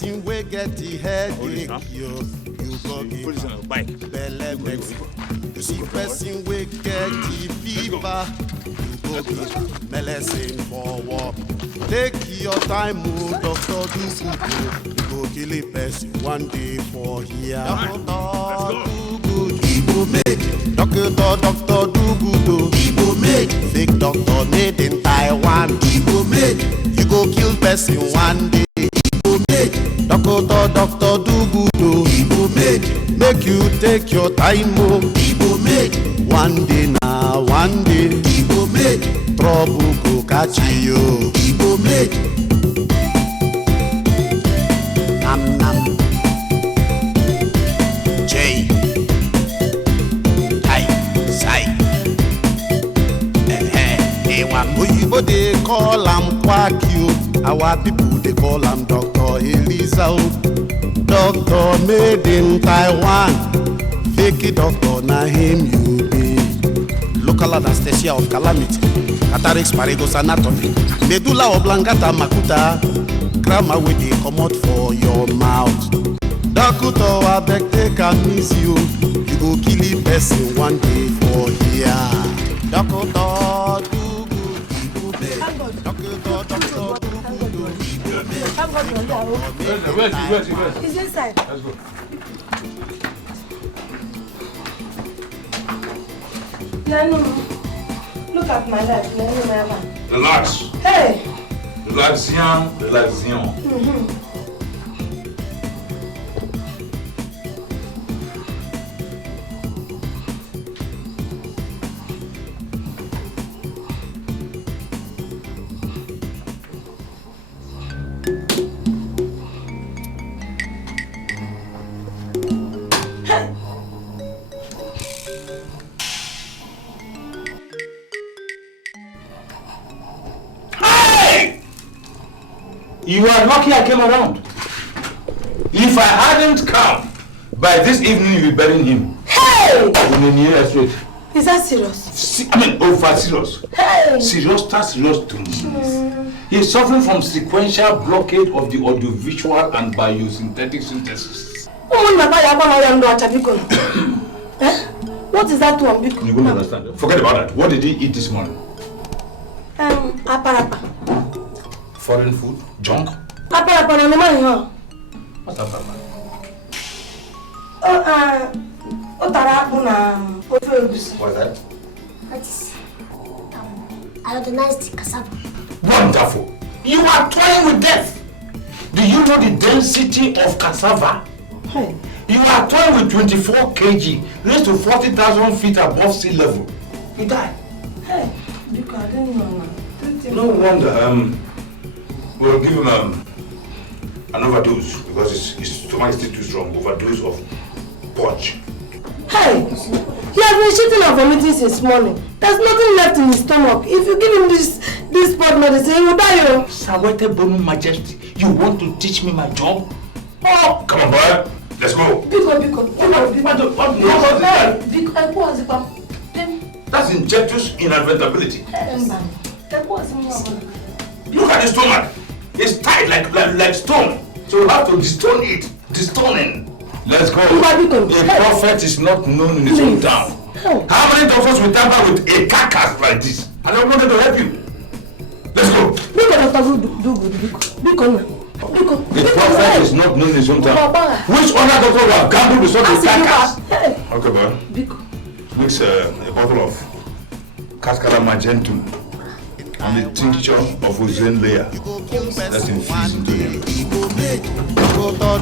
person will get the headache, you go give belly medicine. You see person will get the fever, you go give medicine for work. Take your time, doctor, do good. You go kill a person one day for here. Doctor, do good. Igbo make. Doctor, do good. Igbo make. Fake doctor made in Taiwan. Igbo make. You go kill person one day. Igbo make. Doctor, do good. Igbo make. Make you take your time, Igbo make. One day now, one day. Igbo make. Trouble go catch you. Igbo make. Nam nam. J. Hi. Sai. Oyibo they call am quack you. Our people they call am Dr. Eliza. Doctor made in Taiwan. Fake doctor na him you be. Local anesthesia of calamity. Cataracts, paragos, anatomy. Medulla oblongata makuta. Grammar with they come out for your mouth. Doctor, I beg take a miss you. You go kill a person one day for here. Doctor, do good. Doctor, do good. He's inside. Let's go. No. Look at my life. No. Relax. Hey. Relaxion. You are lucky I came around. If I hadn't come, by this evening you'll be burying him. Hey! In the near street. Is that serious? Over serious. Hey! Serious to me. He is suffering from sequential blockade of the audiovisual and biosynthetic synthesis. What is that one? You won't understand. Forget about that. What did he eat this morning? Aparapa. Foreign food? Junk? Aparapa no man. What's aparapa? What's that? That is iodinized cassava. Wonderful! You are toying with death! Do you know the density of cassava? Hey. You are toying with 24 kg, raised to 40,000 feet above sea level. You die. Hey, because I don't know. No wonder. We'll give him an overdose because his stomach is still too strong. Overdose of porch. Hey, he has been shitting and vomiting since morning. There's nothing left in his stomach. If you give him this pot medicine, he will die. Sawete Bonu Majesty, you want to teach me my job? Oh, come on, boy. Let's go. That's injectus inadvertibility. Look at the stomach. It's tight like stone. So you have to destone it. Destoning. Let's go. A prophet is not known in his own town. How many doctors will tamper with a carcass like this? And I wanted to help you. Let's go. The prophet is not known in his own town. Which other doctor will have gambled with such a carcass? Okay, boy. Mix a bottle of Cascara Magentum and the tincture of ozone layer. Let's infuse into him.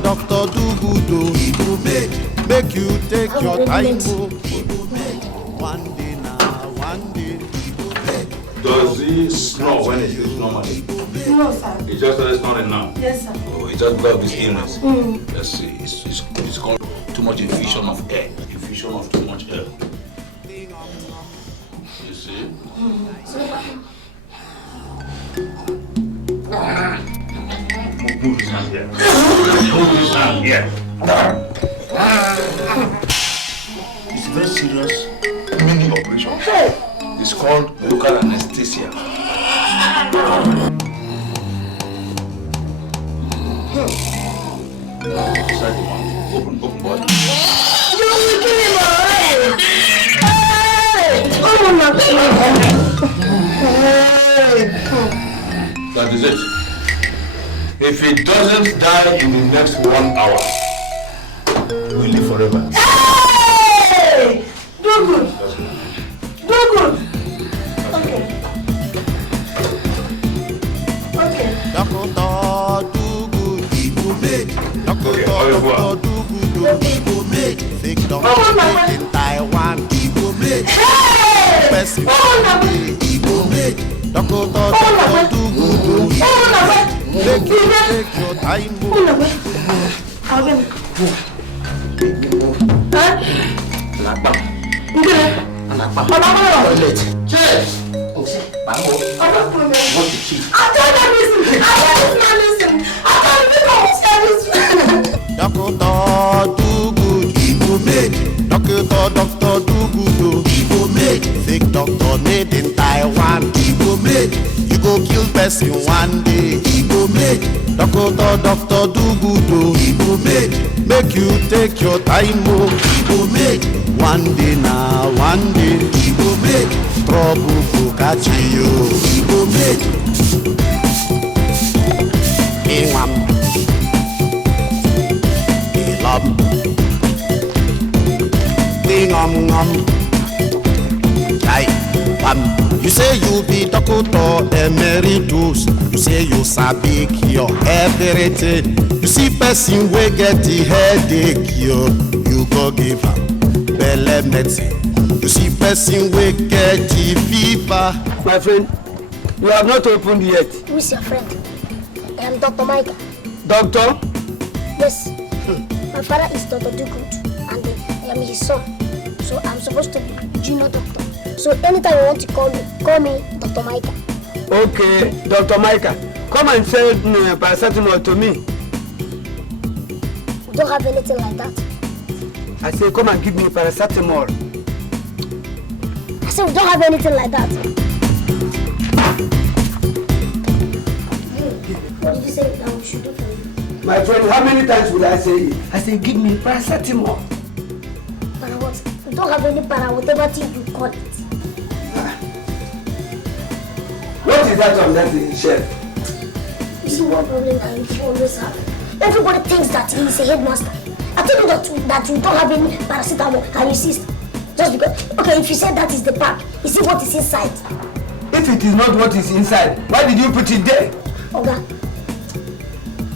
Doctor, do good. Make you take your time. One day now, one day. Does he snore when he is normally? No, sir. He just started snoring now? Yes, sir. Oh, he just got this illness. Let's see. It's called too much infusion of air. Infusion of too much air. You see? Move his hand here. Move his hand here. It's a very serious mini operation. It's called local anesthesia. inside the mouth. Open, boy. You will kill him already. Oh, my God. That is it. If he doesn't die in the next 1 hour, we'll live forever. Hey! Do good. Do good. Okay. Okay. Doctor, do good. People make. Doctor, do good. People make. Fake doctor made in Taiwan. People make. Hey! Person people make. Doctor, do good. Make your time. Doctor, do good. People make. Fake doctor made in Taiwan. People make. You go kill person one day. People make. Doctor, do good. People make you take your time. People make. One day now, one day. People make. Trouble to catch you. People make. Imam. Love. You say you be doctor emeritus. You say you sabi cure everything. You see person wey get the headache, you go give am belle medicine. You see person wey get the fever. My friend, you have not opened yet. Who is your friend? I am Dr. Micah. Doctor? Yes. My father is Dr. Dugood and I am his son. So I'm supposed to be junior doctor. So anytime you want to call me Dr. Micah. Okay, Dr. Micah. Come and send paracetamol to me. We don't have anything like that. I say come and give me paracetamol. I said we don't have anything like that. What did you say that we should do for you? My friend, how many times will I say it? I say give me paracetamol. Para what? We don't have any para, whatever thing you call it. What is that on that shelf? You see what problem that you always have? Everybody thinks that he is a headmaster. I tell you that you don't have any paracetamol and you insist. Just because, okay, if you say that is the pack, you see what is inside. If it is not what is inside, why did you put it there? Okay.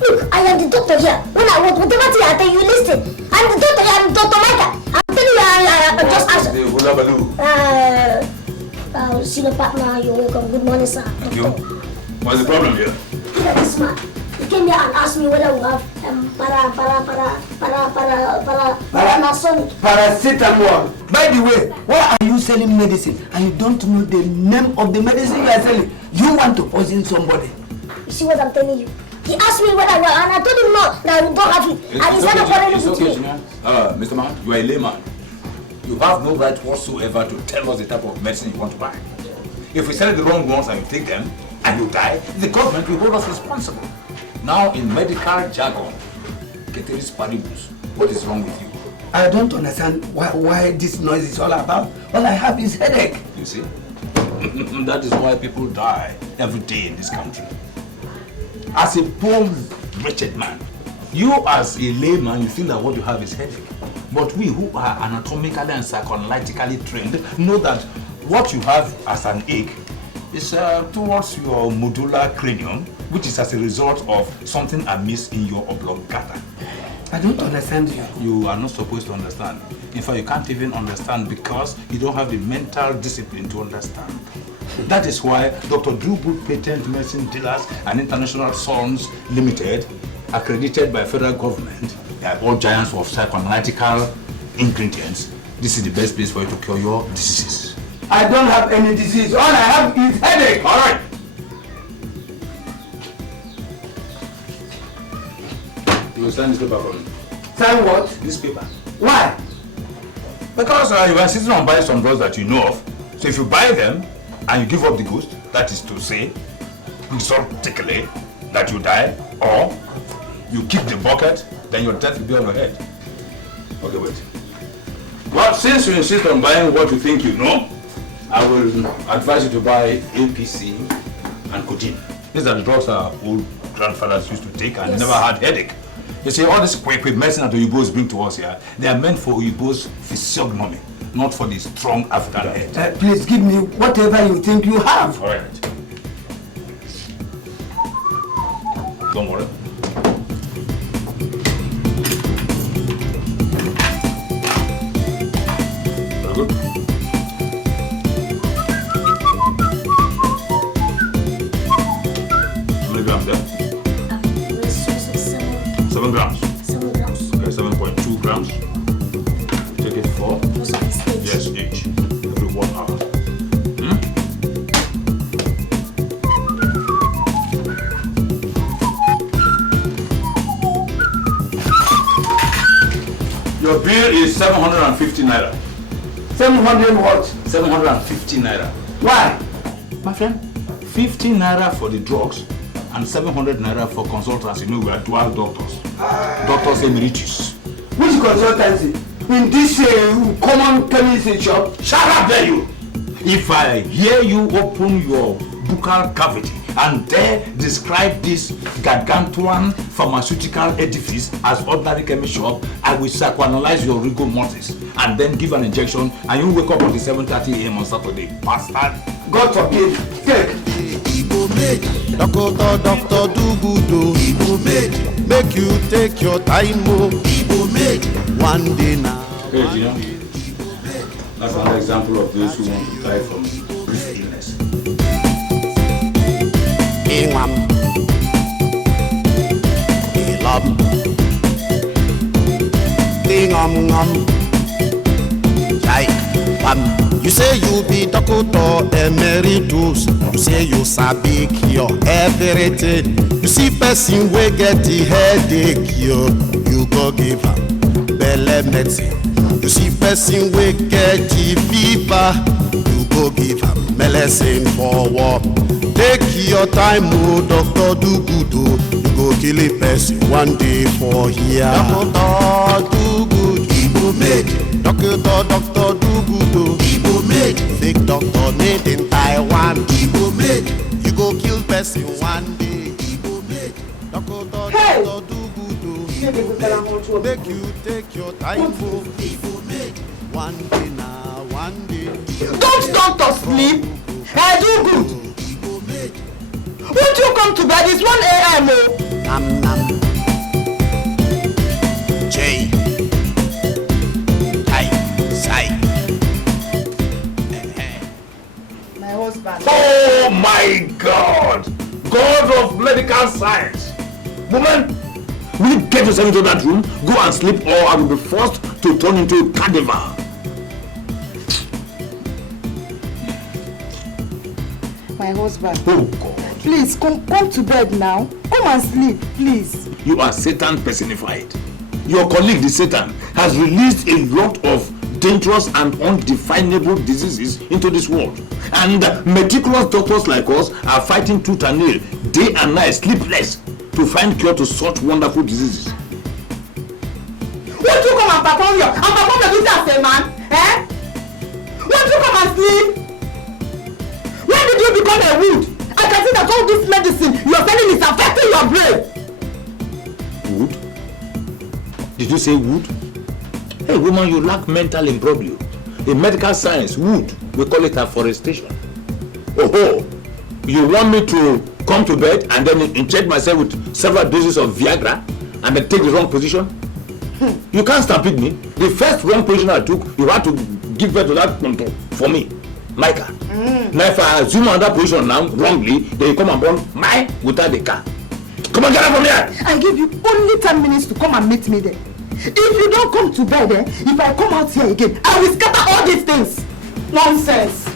Look, I am the doctor here. When I want whatever thing I tell you, listen. I'm the doctor here, I'm Dr. Micah. I'm telling you, I just answer. Senior partner, you're welcome. Good morning, sir. You? What's the problem here? Look at this man. He came here and asked me whether we have paracetamol. By the way, why are you selling medicine and you don't know the name of the medicine you are selling? You want to poison somebody. You see what I'm telling you? He asked me whether we have, and I told him no, that we don't have it. And he's not calling it with me. Mr. Man, you are a layman. You have no right whatsoever to tell us the type of medicine you want to buy. If we sell the wrong ones and you take them and you die, the government will hold us responsible. Now in medical jargon, ceteris paribus, what is wrong with you? I don't understand why this noise is all about. All I have is headache. You see? That is why people die every day in this country. As a poor, wretched man, you as a layman, you think that what you have is headache. But we who are anatomically and psychoanalytically trained know that what you have as an ache is towards your medulla cranium, which is as a result of something amiss in your oblongata. I don't understand you. You are not supposed to understand. In fact, you can't even understand because you don't have the mental discipline to understand. That is why Dr. Dugood Patent Medicine Dealers and International Sons Limited, accredited by federal government, they are all giants of psychoanalytical ingredients. This is the best place for you to cure your diseases. I don't have any disease. All I have is headache. All right. You will sign this paper for me. Sign what? This paper. Why? Because you are insisting on buying some drugs that you know of. So if you buy them and you give up the ghost, that is to say, resultically, that you die, or you keep the bucket then your death will be on your head. Okay, wait. Well, since you insist on buying what you think you know, I will advise you to buy APC and codeine. These are the drugs our old grandfathers used to take and never had headache. You see, all this quick medicine that Oyibos bring to us here, they are meant for Oyibos physiognomy, not for the strong African head. Please give me whatever you think you have. All right. Don't worry. Very good. How many grams there? 7 grams. 7 grams. Okay, 7.2 grams. Take it for? Yes, each. Every 1 hour. Your bill is 750 naira. 700 what? 750 naira. Why? My friend, 50 naira for the drugs and 700 naira for consultants. You know, we are dual doctors. Doctors emeritus. Which consultancy? In this common chemistry shop? Shut up there, you! If I hear you open your buccal cavity and dare describe this gargantuan pharmaceutical edifice as ordinary chemist shop, I will psychoanalyze your rigor mortis and then give an injection and you wake up at 7:30 a.m. on Saturday. Bastard! God forbid. Take. Igbo made, doctor do good. Igbo made, make you take your time. Igbo made, one day now. Hey, Gina. That's another example of those who want to die from brief illness. Ingam, Ilam, Ingam, Jai, Pam. You say you be doctor emeritus. You say you sabi cure everything. You see person wey get the headache, you go give am belle medicine. You see person wey get the fever, you go give am medicine for work. Take your time, doctor do good. You go kill a person one day for here. Doctor do good, Igbo made. Doctor do good, Igbo made. Fake doctor made in Taiwan, Igbo made. You go kill person one day, Igbo made. Doctor do good, Igbo made. Make you take your time, Igbo made. One day now, one day. Don't doctor sleep. I do good. Won't you come to bed? It's 1 a.m. Nam nam. J. I. Sai. My husband. Oh my God! God of medical science! Woman, will you get yourself into that room, go and sleep, or I will be forced to turn into a cadaver. My husband. Oh God. Please, come to bed now. Come and sleep, please. You are Satan personified. Your colleague, the Satan, has released a lot of dangerous and undefinable diseases into this world. And meticulous doctors like us are fighting tooth and nail, day and night, sleepless, to find cure to such wonderful diseases. Won't you come and perform the duty as a man? Eh? Won't you come and sleep? When did you become a wood? I can see that all this medicine you are selling is affecting your brain. Wood? Did you say wood? Hey woman, you lack mental imbroglio. In medical science, wood, we call it afforestation. Oh, you want me to come to bed and then inject myself with several doses of Viagra and then take the wrong position? You can't stampede me. The first wrong position I took, you had to give birth to that contour for me, Micah. Now if I assume another position now, wrongly, then you come and burn my without the car. Come on, get up from here! I give you only 10 minutes to come and meet me there. If you don't come to bed, if I come out here again, I will scatter all these things. Nonsense.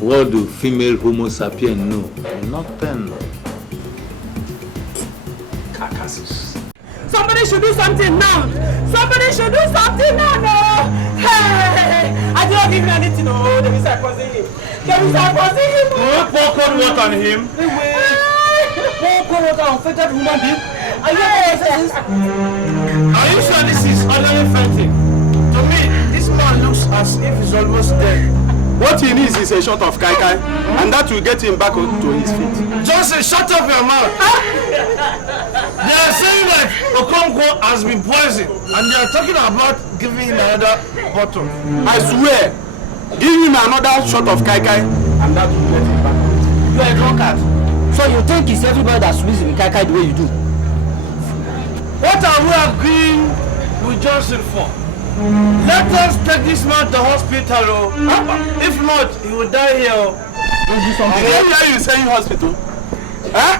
What do female Homo sapiens know? Nothing. Carcasses. Somebody should do something now. Somebody should do something now. No. Hey, I don't give you anything. No, they will start causing him. They will start causing him. Pour cold water on him. Pour cold water on fettered human being. Are you sure this is ordinary fighting? To me, this man looks as if he's almost dead. What he needs is a shot of kai kai, and that will get him back to his feet. Johnson, shut up your mouth. They are saying that Okonkwo has been poisoned, and they are talking about giving him another bottle. I swear, give him another shot of kai kai, and that will get him back. You are a drunkard. So you think it's everybody that swims in kai kai the way you do? What are we agreeing with Johnson for? Let us take this man to hospital. If not, he will die here. Why are you saying hospital? Huh?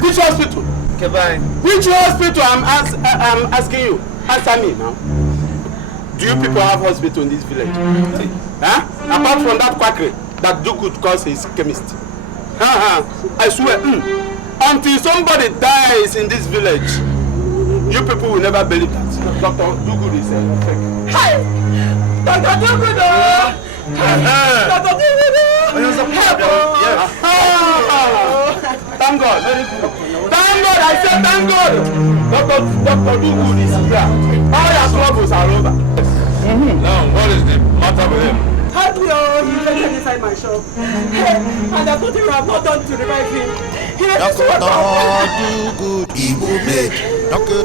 Which hospital? Okay, bye. Which hospital? I'm asking you. Answer me now. Do you people have hospital in this village? Huh? Apart from that quackery that do good cause his chemist. I swear, until somebody dies in this village, you people will never believe that. Dr. Dugood is fake. Hi! Dr. Dugood! Dr. Dugood! Thank God. Very good. Thank God, I said thank God. Dr. Dugood is here. All your troubles are over. Now, what is the matter with him? Hello, he went inside my shop. And I told him I have not done to revive him. Dr. Dugood, Igbo made. Dr.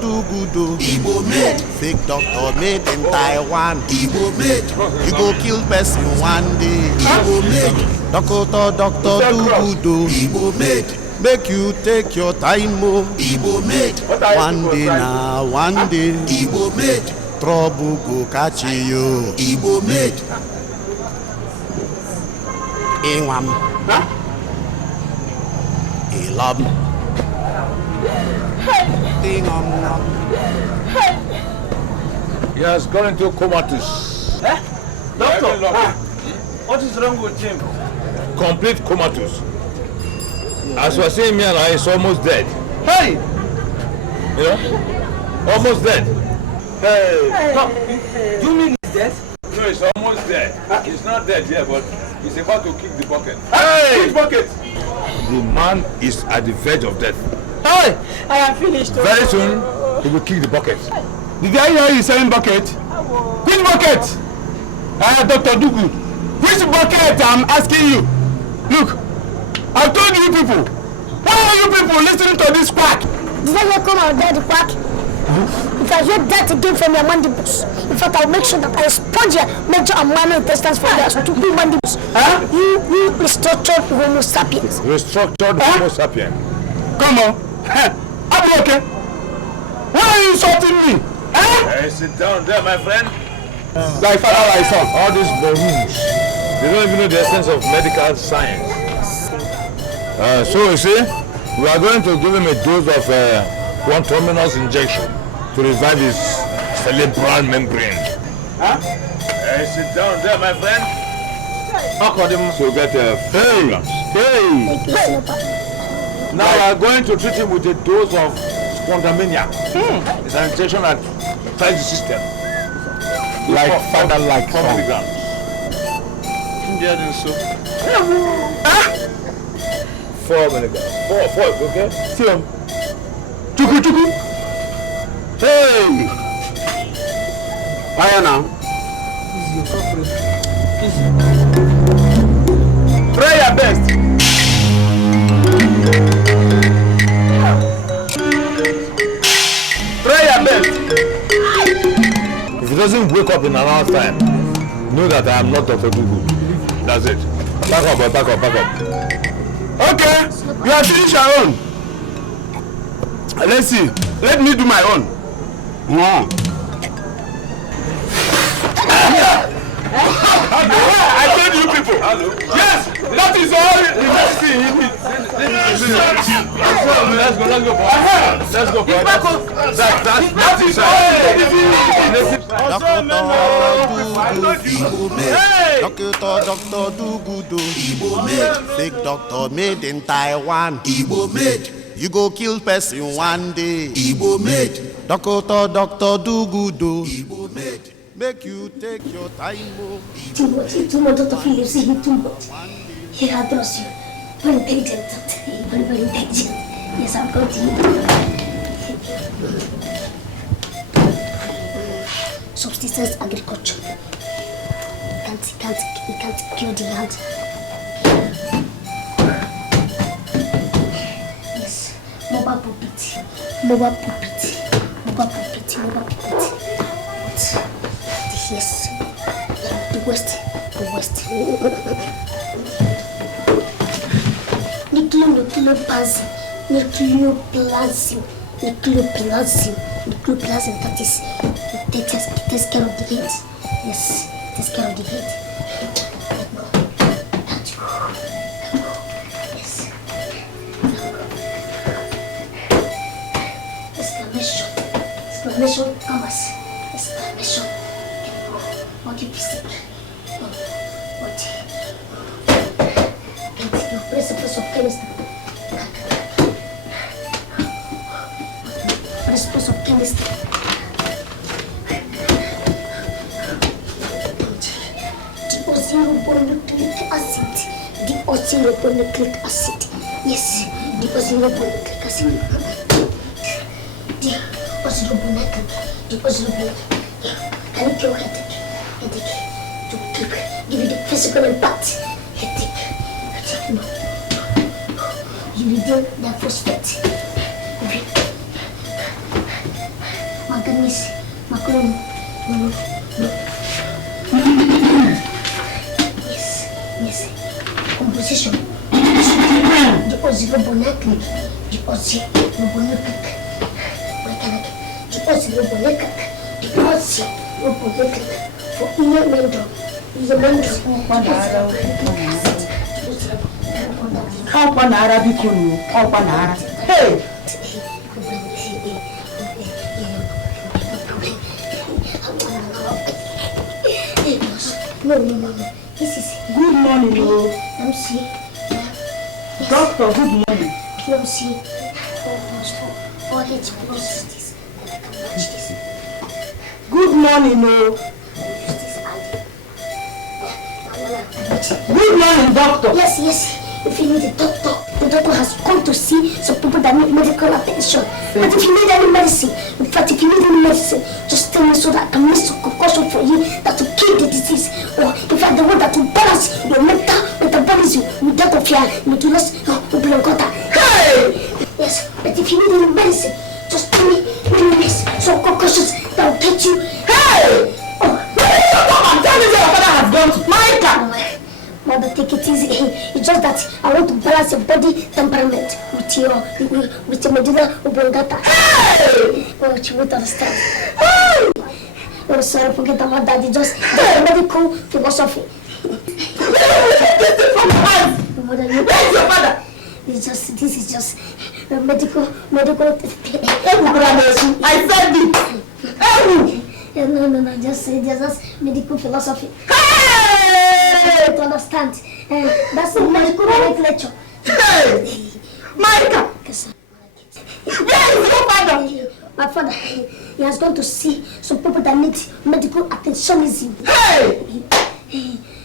Dugood, Igbo made. Fake doctor made in Taiwan. Igbo made. You go kill person one day. Igbo made. Dr. Dugood, Igbo made. Make you take your time, oh. Igbo made. One day now, one day. Igbo made. Trouble go catch you. Igbo made. Ingwam. Ilam. He has gone into comatose. Doctor, what is wrong with him? Complete comatose. As we're seeing me and I, he's almost dead. Hey! You know? Almost dead. Hey! Do you mean he's dead? No, he's almost dead. He's not dead yet, but he's about to kick the bucket. Hey! Which bucket? The man is at the verge of death. Hey! I am finished. Very soon, he will kick the bucket. Did I hear you saying bucket? Which bucket? Dr. Dugood. Which bucket? I'm asking you. Look, I told you people. Why are you people listening to this quack? Did I come out there, the quack? If I hear that again from your mandibles, in fact, I'll make sure that I sponge your major and minor intestines for your stupid mandibles. You restructured Homo sapiens. Restructured Homo sapiens. Come on. I'm okay. Why are you insulting me? Hey, sit down there, my friend. Like father, like son. All these balloons, they don't even know the essence of medical science. So you see, we are going to give him a dose of one terminus injection to revive his cerebral membrane. Hey, sit down there, my friend. So get programs. Hey. Now we are going to treat him with a dose of squandermania. It's an injection that ties the system. Like father, like 4 milligrams. Indian soup. 4 milligrams. 4, okay? See him. Chuku. Hey. Fire now. Try your best. Try your best. If he doesn't wake up in an hour's time, know that I am not Dr. Dugood. That's it. Back up. Okay, you have finished your own. Let's see. Let me do my own. I told you people. Hello. Yes, that is all the medicine he needs. Let's go, bro. That is all the Dr. Dugood, Igbo made. Fake doctor made in Taiwan. Igbo made. You go kill person one day. Igbo made. Dr. Dugood, Igbo made. Make you take your time. Too much, Dr. Phillips, too much. He adores you. Very intelligent, very intelligent. Yes, I've got you. Subsistence agriculture. You can't kill the land. Yes, mobile property. Yes, the west. Nucleoplasm, that is, it takes care of the heat. Yes, it takes care of the heat. Yes. Exclamation, commas. Exclamation. What do you say? What? The principles of chemistry. Principles of chemistry. Deoxyribonucleic acid. Deoxyribonucleic acid. Yes, deoxyribonucleic acid. Deoxyribonucleic. Can you cure headache? To give you the physical impact. Headache. No. You reduce the phosphate. Manganese, macaroni. No. Yes. Composition. Deoxyribonucleic. For inner mental. Hey! No. This is Good morning, no. Let me see. Doctor, good morning. Let me see. 4H plus this. And I can match this. Good morning, no. Use this and Good morning, doctor. Yes. If you need a doctor, the doctor has come to see some people that need medical attention. But if you need any medicine, in fact, if you need any medicine, just tell me so that I can make some concoction for you that will kill the disease. Or in fact, the one that will balance your metabolism with that of your medullus oblongata. Hey! Yes, but if you need any medicine, just tell me this. Some concoctions that will get you. Hey! Oh, come on, tell me where your father has gone to. Micah! Mother, take it easy. It's just that I want to balance your body temperament with your medulla oblongata. Hey! Oh, you won't understand. Hey! Oh, sorry, forget about that. It's just medical philosophy. Where's your father? This is just medical. I said it. No, just medical philosophy. Hey! To understand. That's a medical lecture. Hey! Micah! Where is your father? My father, he has gone to see some people that need medical attentionism. Hey!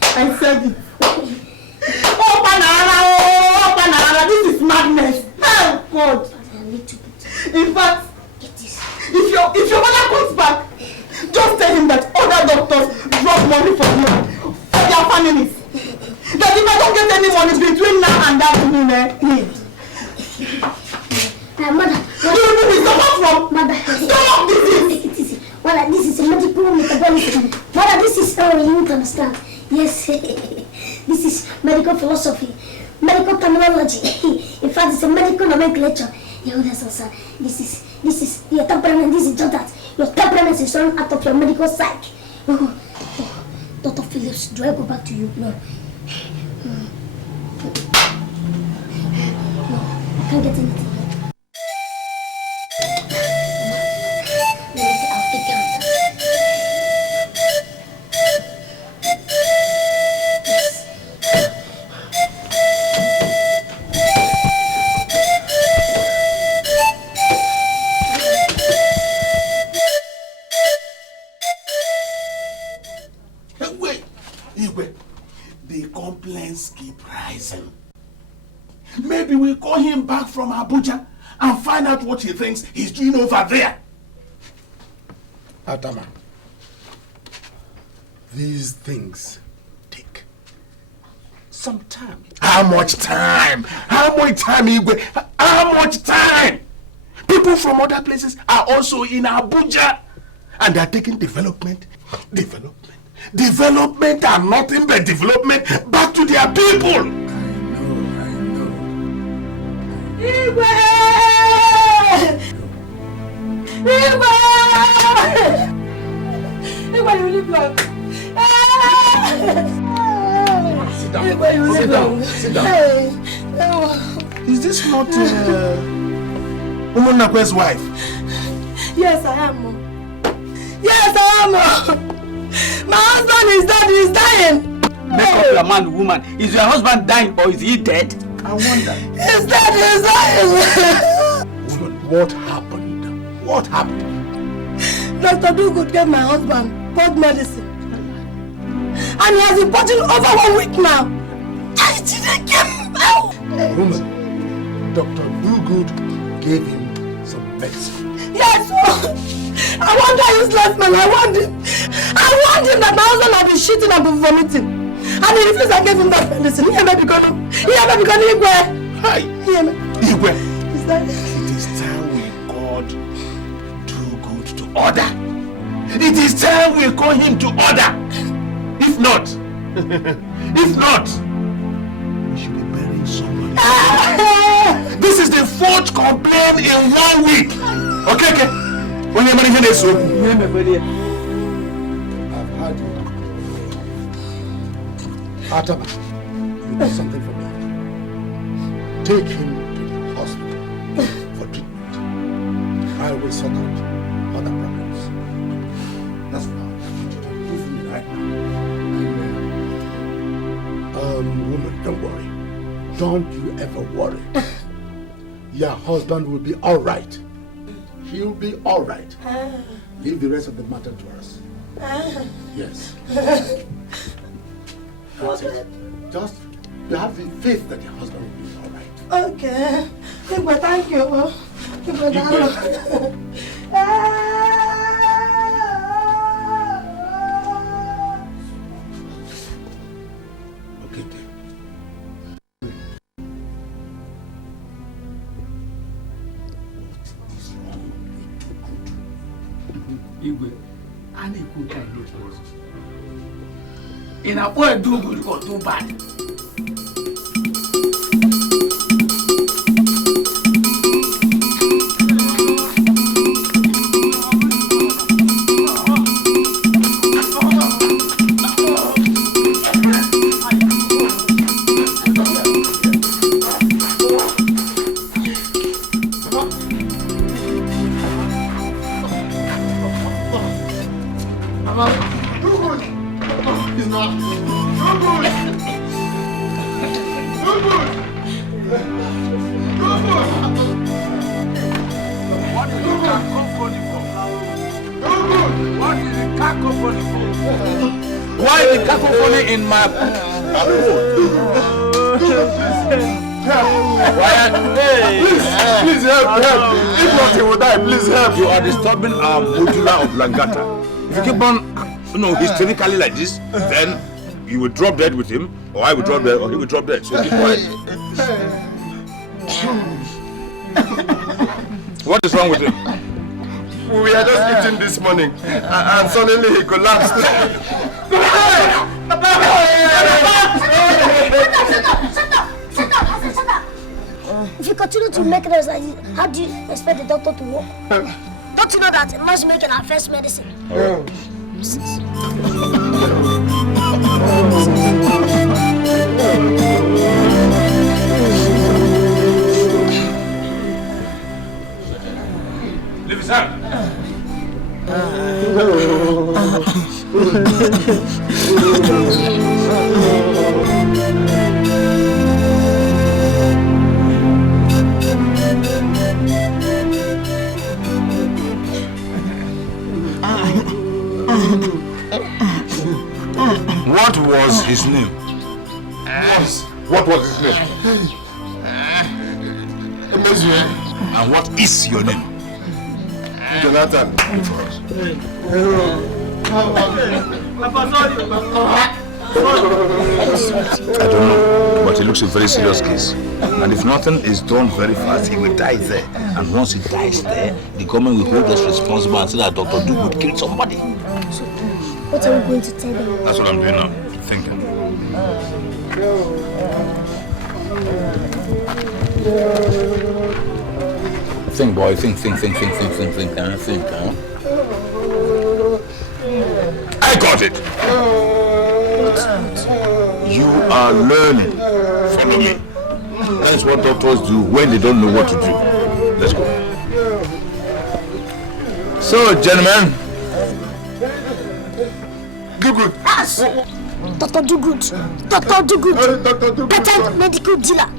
I said it. Oh, banana, this is madness. Oh, God. In fact, if your mother comes back, just tell him that other doctors drop money for their families. That if I don't get any money between now and that need. Mother, you will suffer from stomach disease. Take it easy. Well, this is a medical metabolism. Mother, this is how you need to understand. Yes, this is medical philosophy, medical terminology. In fact, it's a medical nomenclature. You understand? This is your temperament. This is just that. Your temperament is run out of your medical psych. Oh, Dr. Phillips, do I go back to you? No. No, I can't get anything. I'll take care of that. The complaints keep rising. Maybe we'll call him back from Abuja and find out what he thinks he's doing over there. Atama, these things take some time. How much time? How much time, Igwe? How much time? People from other places are also in Abuja and they're taking development and nothing but development back to their people. I know. Igwe! Igwe, you live long. Sit down. Igwe, you live long. Sit down. Is this not Umunakwe's wife? Yes, I am, Mom. Yes, I am, Mom. My husband is dead, he's dying. Make up your man, woman. Is your husband dying or is he dead? I wonder. He's dead, he's dying. What happened? What happened? Dr. Dugood gave my husband both medicine. And he has been putting over 1 week now. I didn't get him out. Woman, Dr. Dugood gave him some medicine. Yes, I want that useless man. I want him that my husband has been shitting and been vomiting. And he refused I gave him that medicine. He may be gone Igwe. Hi. Igwe. Is that it? It is time we called Dugood to order. It is time we call him to order. If not, we should be burying somebody. This is the 4th complaint in 1 week. Okay. When you're managing this, I've had you. Atama, you do something for me. Take him to the hospital for treatment. I will sort out other problems. That's what I want you to do for me right now. Woman, don't worry. Don't you ever worry. Your husband will be all right. He'll be all right. Leave the rest of the matter to us. Yes. That's it. Just you have the faith that your husband will be all right. okay? Igwe, thank you. Igwe, thank you. Igwe, I need to tell you this. In a boy do good or do bad. Why the cacophony in my Please help. If not, he will die. Please help. You are disturbing our modular of Langata. If you keep on, hysterically like this, then you will drop dead with him, or I will drop dead, or he will drop dead. So keep quiet. What is wrong with him? We were just eating this morning, and suddenly he collapsed. Shut up! If you continue to make noise like this, how do you expect the doctor to work? Don't you know that Immerse making our first medicine? Leave his hand. What was his name? What was his name? And what is your name? Jonathan. I don't know, but it looks a very serious case. And if nothing is done very fast, he will die there. And once he dies there, the government will hold us responsible and say that Dr. Dugood killed somebody. So, what are we going to tell them? That's what I'm doing now, thinking. Think, boy, think, huh? I got it! You are learning. Follow me. That's what doctors do when they don't know what to do. Let's go. So, gentlemen. Dugood. Yes. Dr. Dugood. Dr. Dugood. Patent medical dealer.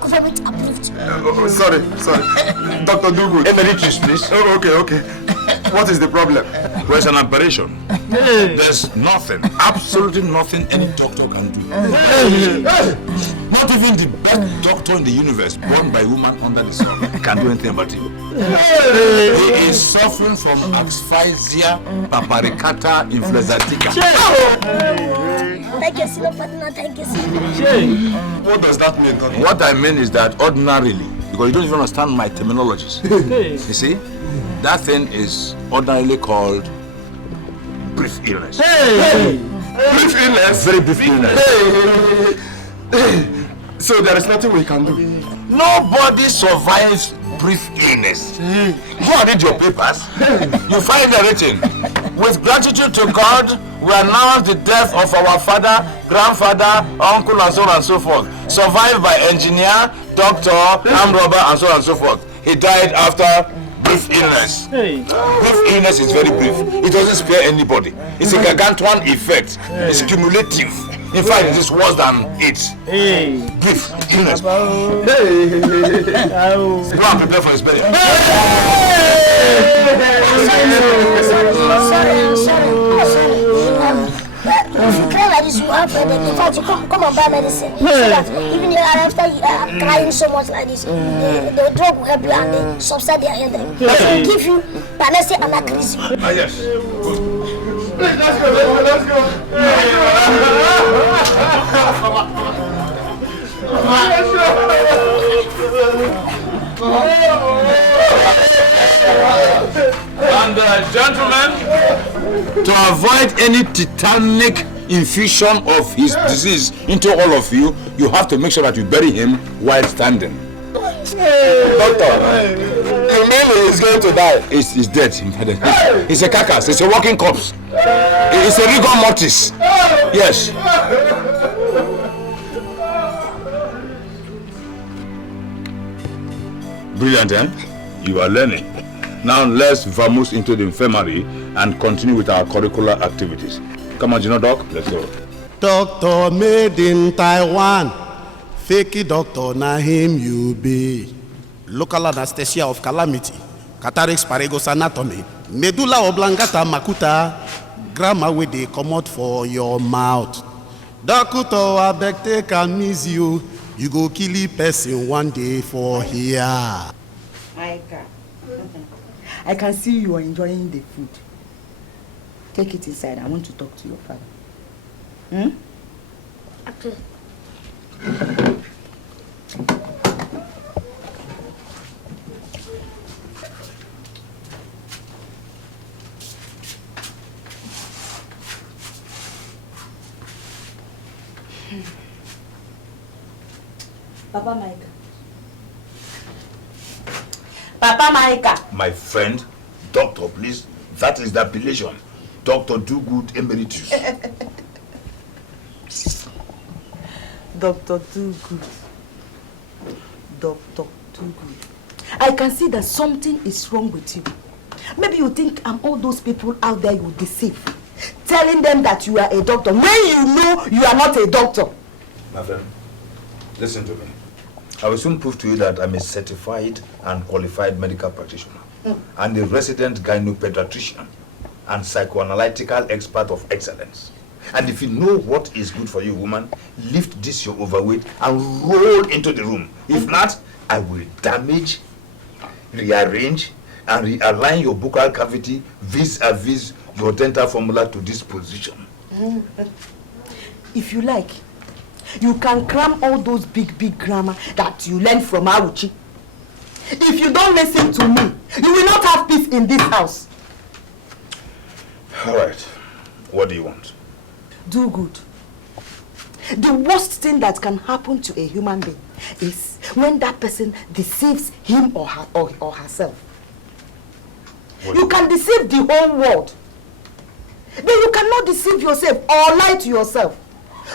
Government approved. Sorry. Dr. Dugood. Emeritus, please. Oh, okay. What is the problem? Where's an operation? There's nothing, absolutely nothing any doctor can do. Not even the best doctor in the universe, born by woman under the sun, can do anything about him. He is suffering from asphyxia paparicata influenzatica. Thank you, sir, partner. Thank you, sir. What does that mean, Doctor? What I mean is that ordinarily, because you don't even understand my terminologies, you see, that thing is ordinarily called brief illness. Brief illness? Very brief illness. So there is nothing we can do? Nobody survives brief illness. Go and read your papers. You find the written. With gratitude to God, we announce the death of our father, grandfather, uncle, and so on and so forth. Survived by engineer, doctor, armed robber, and so on and so forth. He died after brief illness. Brief illness is very brief. It doesn't spare anybody. It's a gargantuan effect. It's cumulative. In fact, it is worse than it. Brief illness. Go and prepare for his burial. Sorry. If you cry like this, you have headache. In fact, you come and buy medicine. So that even after you are crying so much like this, the drug will help you and they subside their headache. It will give you, but let's say, anachronism. Yes. Let's go. And gentlemen, to avoid any tetanic infusion of his disease into all of you, you have to make sure that you bury him while standing. Doctor, you mean he's going to die? He's dead. It's a carcass. It's a walking corpse. It's a rigor mortis. Yes. Brilliant, eh? You are learning. Now let's vamoose into the infirmary and continue with our curricular activities. Come on, Doc, let's go. Doctor made in Taiwan. Fakey doctor, na him you be. Local anesthesia of calamity. Cataracts, paragos anatomy. Medulla oblongata makuta. Grammar wey dey comot for your mouth. Doctor abeg take am easy you. You go kill a person one day for here. I can see you are enjoying the food. Take it inside. I want to talk to your father. Okay. Papa Maika. Papa Maika. My friend, doctor, please. That is the appellation. Dr. Dugood Emeritus. Dr. Dugood. Dr. Dugood. I can see that something is wrong with you. Maybe you think I'm all those people out there you deceive. Telling them that you are a doctor when you know you are not a doctor. My friend, listen to me. I will soon prove to you that I'm a certified and qualified medical practitioner and a resident gynopediatrician and psychoanalytical expert of excellence. And if you know what is good for you, woman, lift this your overweight and roll into the room. If not, I will damage, rearrange, and realign your buccal cavity vis-a-vis your dental formula to this position. If you like, you can cram all those big grammar that you learned from Awuchi. If you don't listen to me, you will not have peace in this house. All right. What do you want? Do good. The worst thing that can happen to a human being is when that person deceives him or herself. You can deceive the whole world, but you cannot deceive yourself or lie to yourself.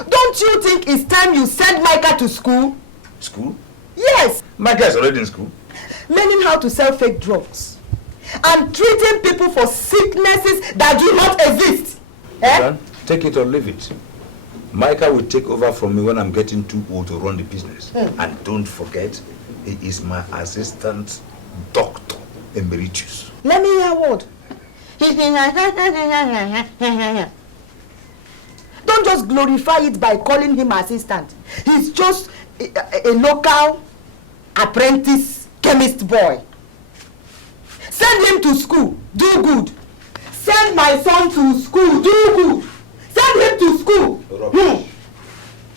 Don't you think it's time you send Micah to school? School? Yes. Micah is already in school. Learning how to sell fake drugs and treating people for sicknesses that do not exist. Take it or leave it. Micah will take over from me when I'm getting too old to run the business. And don't forget, he is my assistant doctor emeritus. Let me hear a word. Don't just glorify it by calling him assistant. He's just a local apprentice chemist boy. Send him to school. Do good. Send my son to school. Do good. Send him to school.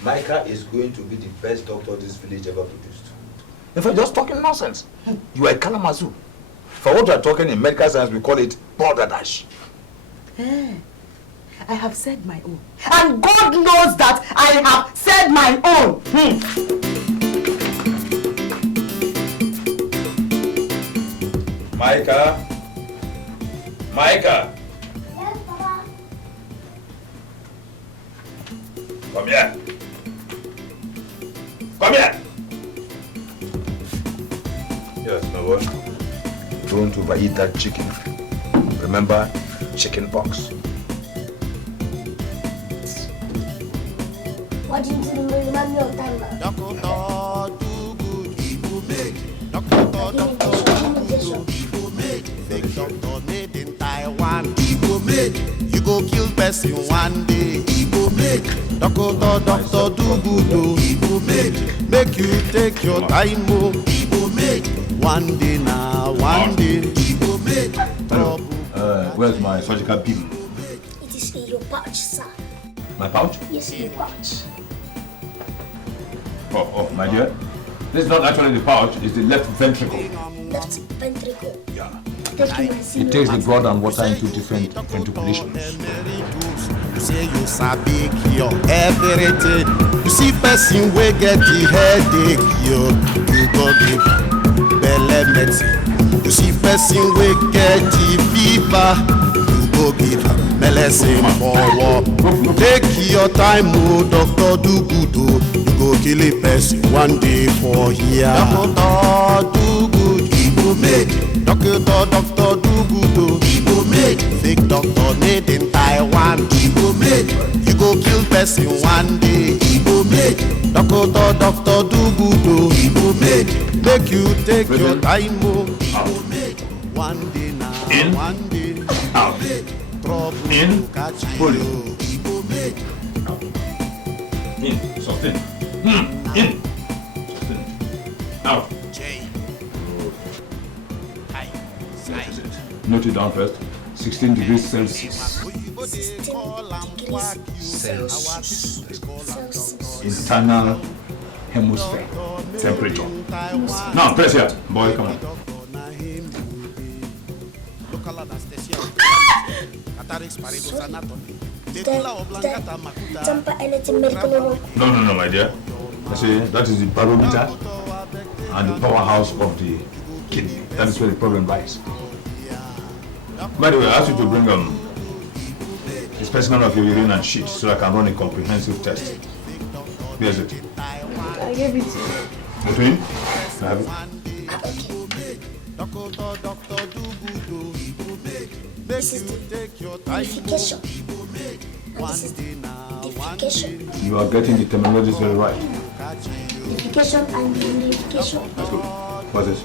Micah is going to be the best doctor this village ever produced. In fact, just talking nonsense. You are a Kalamazoo. For what you are talking in medical science, we call it border dash. I have said my own. And God knows that I have said my own. Micah? Micah? Yes, Papa. Come here. Come here. Yes, my boy. Don't overeat that chicken. Remember, chicken pox. What do you do to remind me of time now? Doctor, do good, he will make. Fake doctor made in Taiwan, he will make. You go kill person one day, he will make. Doctor, do good, he will make. Make you take your time, oh, he will make. One day now, one day, he will make. Where's my surgical beam? It is in your pouch, sir. My pouch? Yes, in your pouch. Oh, my dear. This is not actually the pouch, it's the left ventricle. Left ventricle. Yeah. It takes the blood and water into different ventriculations. You say you sabi cure everything. You see person wey get the headache, you go give belle medicine. You see person wey get the fever, you go give medicine for war. Take your time, oh, doctor, do good, oh. You go kill a person one day for here. Doctor, do good, he go make. Doctor, do good, oh. He go make. Fake doctor made in Taiwan, he go make. You go kill person one day, he go make. Doctor, do good, oh. He go make. Make you take your time, oh. He go make. One day now, in, one day, out, trouble in, catch pull you. it, He go make. in, sustain, in, sustain, out. Note it down first. 16 degrees Celsius. Celsius. Internal hemisphere temperature. Now press here. Boy, come on. No, my dear. I say that is the barometer and the powerhouse of the kidney. That is where the problem lies. By the way, I asked you to bring a specimen of your urine and shit so I can run a comprehensive test. Here's it. I gave it to you. Between? I have it. This is the unification. And this is the defecation. You are getting the terminologies very right. Defecation and unification. That's good. What's this?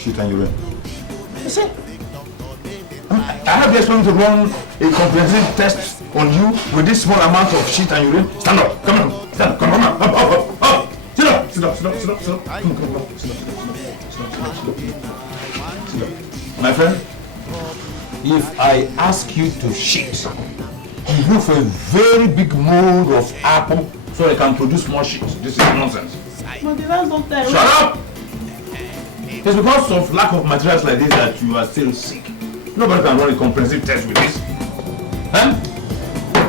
Shit and urine. You see? I have the experience to run a comprehensive test on you with this small amount of shit and urine. Stand up. Come on. Stand up. Come on. Up. Sit up. My friend, if I ask you to shit, you go for a very big mold of apple so I can produce more shit. This is nonsense. But the last doctor... Shut up! It's because of lack of materials like this that you are still sick. Nobody can run a comprehensive test with this. Huh?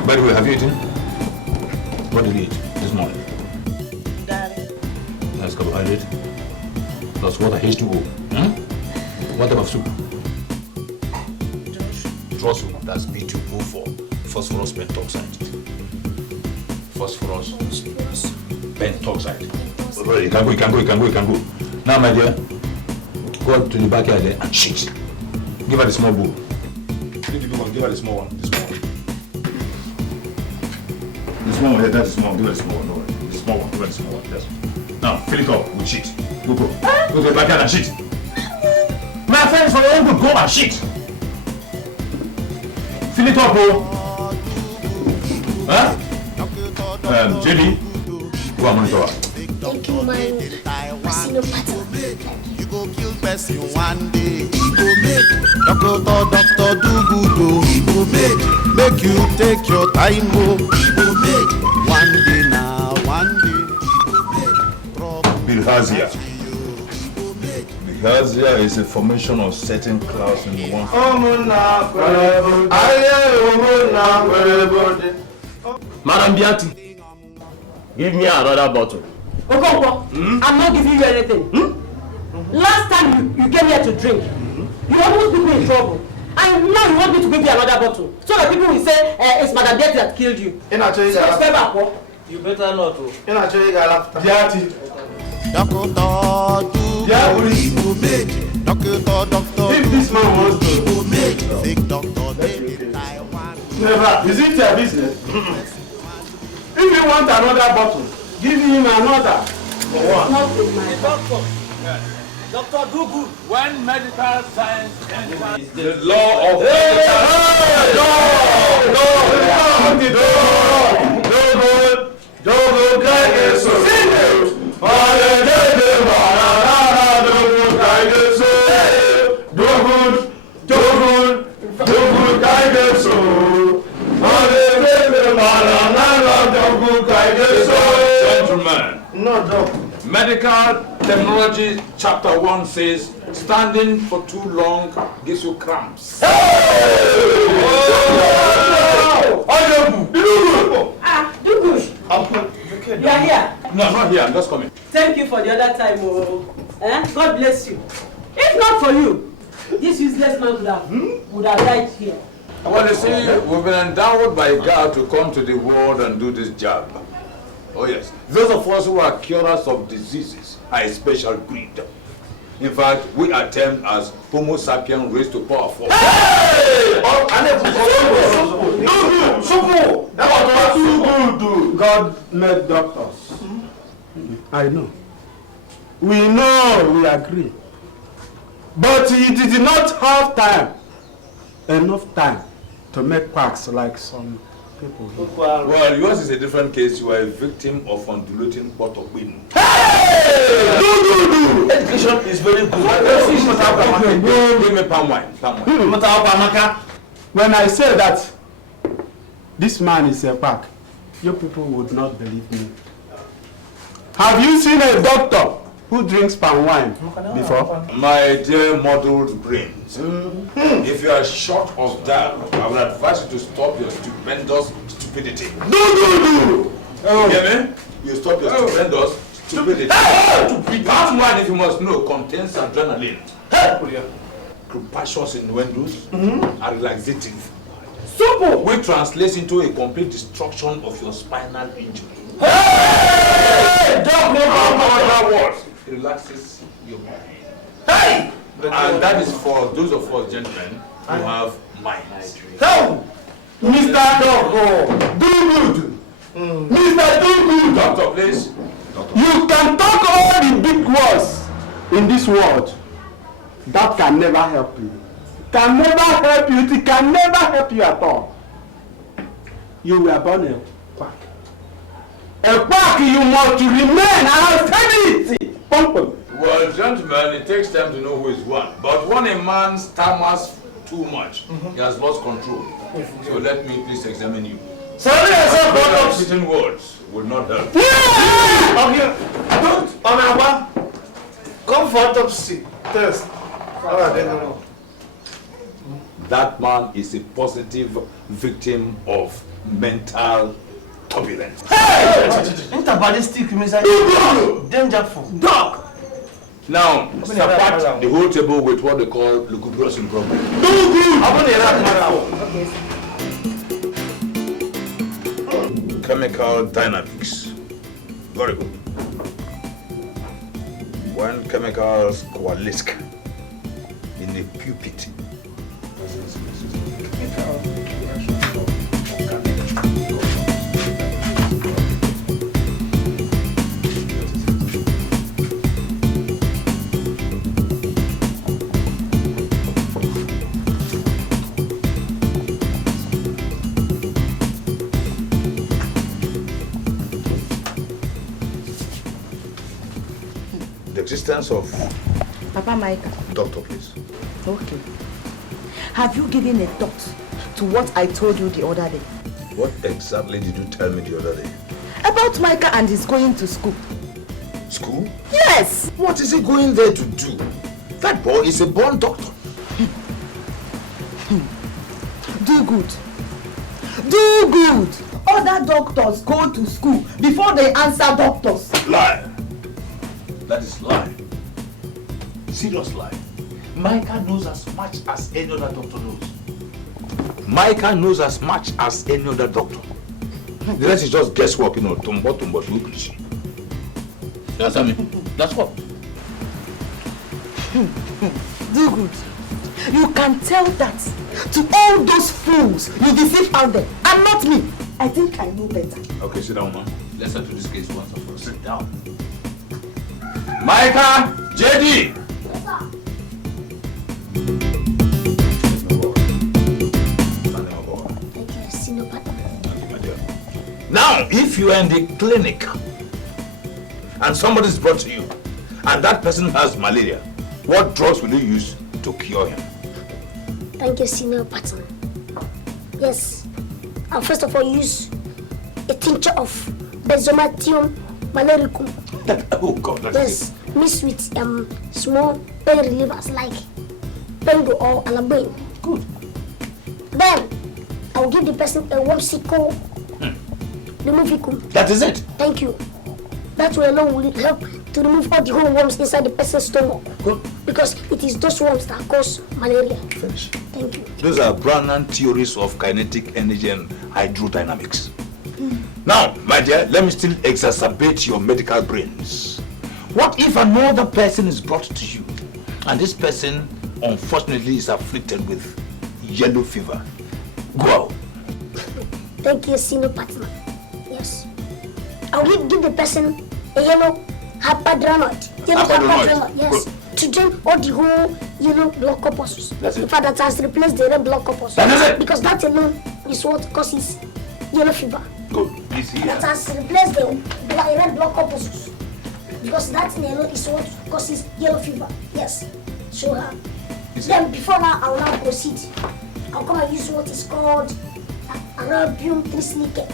By the way, have you eaten? What did you eat this morning? Daddy. Nice carbohydrate. Plus water, H2O. What type of soup? Draw soup. That's B2O4. Phosphorus pentoxide. Phosphorus pentoxide. You can go. Now, my dear, go to the backyard there and shit. Give her the small bowl. Give her the small one. The small one, that's the small one. Give her the small one. No worry. The small one. Give her the small one. Yes. Now, fill it up with shit. Go. Go to the backyard and shit. My friends, for your own good, go and shit. Fill it up, bro. Huh? JD, go and monitor her. Thank you, man. I see no pattern. You go kill person one day. He go make doctor do good. He go make you take your time. He go make one day now, one day. Bilharzia. Bilharzia is a formation of certain clouds in one. Madam Bianti, give me another bottle. Okonkwo, I'm not giving you anything. Last time you came here to drink, you almost put me in trouble. And now you want me to give you another bottle. So that people will say it's Madam Bianti that killed you. You better not. If this man wants to never, is it your business? If you want another bottle, give him another. For what? Not with my doctor. Doctor, do good. When medical science enters The law of Gentlemen, no, doc. Medical Technology Chapter 1 says, standing for too long gives you cramps. Do good. You are here. No, I'm not here. I'm just coming. Thank you for the other time. God bless you. If not for you, this useless man would have died here. Well, you see, we've been endowed by God to come to the world and do this job. Oh yes. Those of us who are curers of diseases are a special breed. In fact, we are termed as Homo sapiens raised to power 4. Hey! God made doctors. I know. We know, we agree. But he did not have enough time to make quacks like some people. Well, yours is a different case. You are a victim of undulating pot of wind. Hey! Do! education is very good. Give me palm wine. When I say that this man is a quack, you people would not believe me. Have you seen a doctor who drinks palm wine before? My dear muddled brains, if you are short of that, I would advise you to stop your stupendous stupidity. Do! You hear me? You stop your stupendous stupidity. Palm wine, if you must know, contains adrenaline. Capacious innuendos are relaxative. Simple! Which translates into a complete destruction of your spinal injury. Hey! Don't know words. It relaxes your mind. Hey! And that is for those of us gentlemen who have minds. How? Mr. Doctor, do good. Mr. Do good. Doctor, please. You can talk all the big words in this world. That can never help you. Can never help you. It can never help you at all. You were born a quack. A quack, you must remain an austerity Well, gentlemen, it takes time to know who is one. But when a man stammers too much, he has lost control. So let me please examine you. Certain words would not help. Okay, don't on our comfortability test. That man is a positive victim of mental turbulence. Hey! Interballistic missile. Dangerful. Dog! Now, support the whole table with what they call lugubrious in progress. Chemical dynamics. Very good. When chemicals coalesce in a pupil, the existence of Papa Micah. Doctor, please. Okay. Have you given a thought to what I told you the other day? What exactly did you tell me the other day? About Micah and his going to school. School? Yes! What is he going there to do? That boy is a born doctor. Do good. Do good. Other doctors go to school before they answer doctors. Lie. That is lie. Serious lie. Micah knows as much as any other doctor knows. Micah knows as much as any other doctor. The rest is just guesswork, you know, tumbo, you understand me? That's what. Do good. You can tell that to all those fools you deceive out there, and not me. I think I know better. Okay, sit down, man. Let's settle this case once and for all. Sit down. Micah! JD! Now, if you are in the clinic and somebody is brought to you and that person has malaria, what drugs will you use to cure him? Thank you, senior partner. Yes, I'll first of all use a tincture of Benzomatium malericum. Oh God, that's yes, mixed with small pain relievers like Pengo or Alabain. Good. Then I'll give the person a wormsicle. That is it. Thank you. That way alone will help to remove all the whole worms inside the person's stomach. Good. Because it is those worms that cause malaria. Finish. Thank you. Those are Brannan theories of kinetic energy and hydrodynamics. Now, my dear, let me still exacerbate your medical brains. What if another person is brought to you and this person unfortunately is afflicted with yellow fever? Go out. Thank you, senior partner. Yes. I'll give the person a yellow hypadronoid. Yellow hypadronoid, yes. Good. To drain all the whole yellow blood corpuscles. That's it. In fact, that has replaced the red blood corpuscles. That is it. Because that alone is what causes yellow fever. Good. Please hear. That has replaced the red blood corpuscles. Because that alone is what causes yellow fever. Yes. Show her. Then before now, I will now proceed. I'll come and use what is called Arabian trislicate.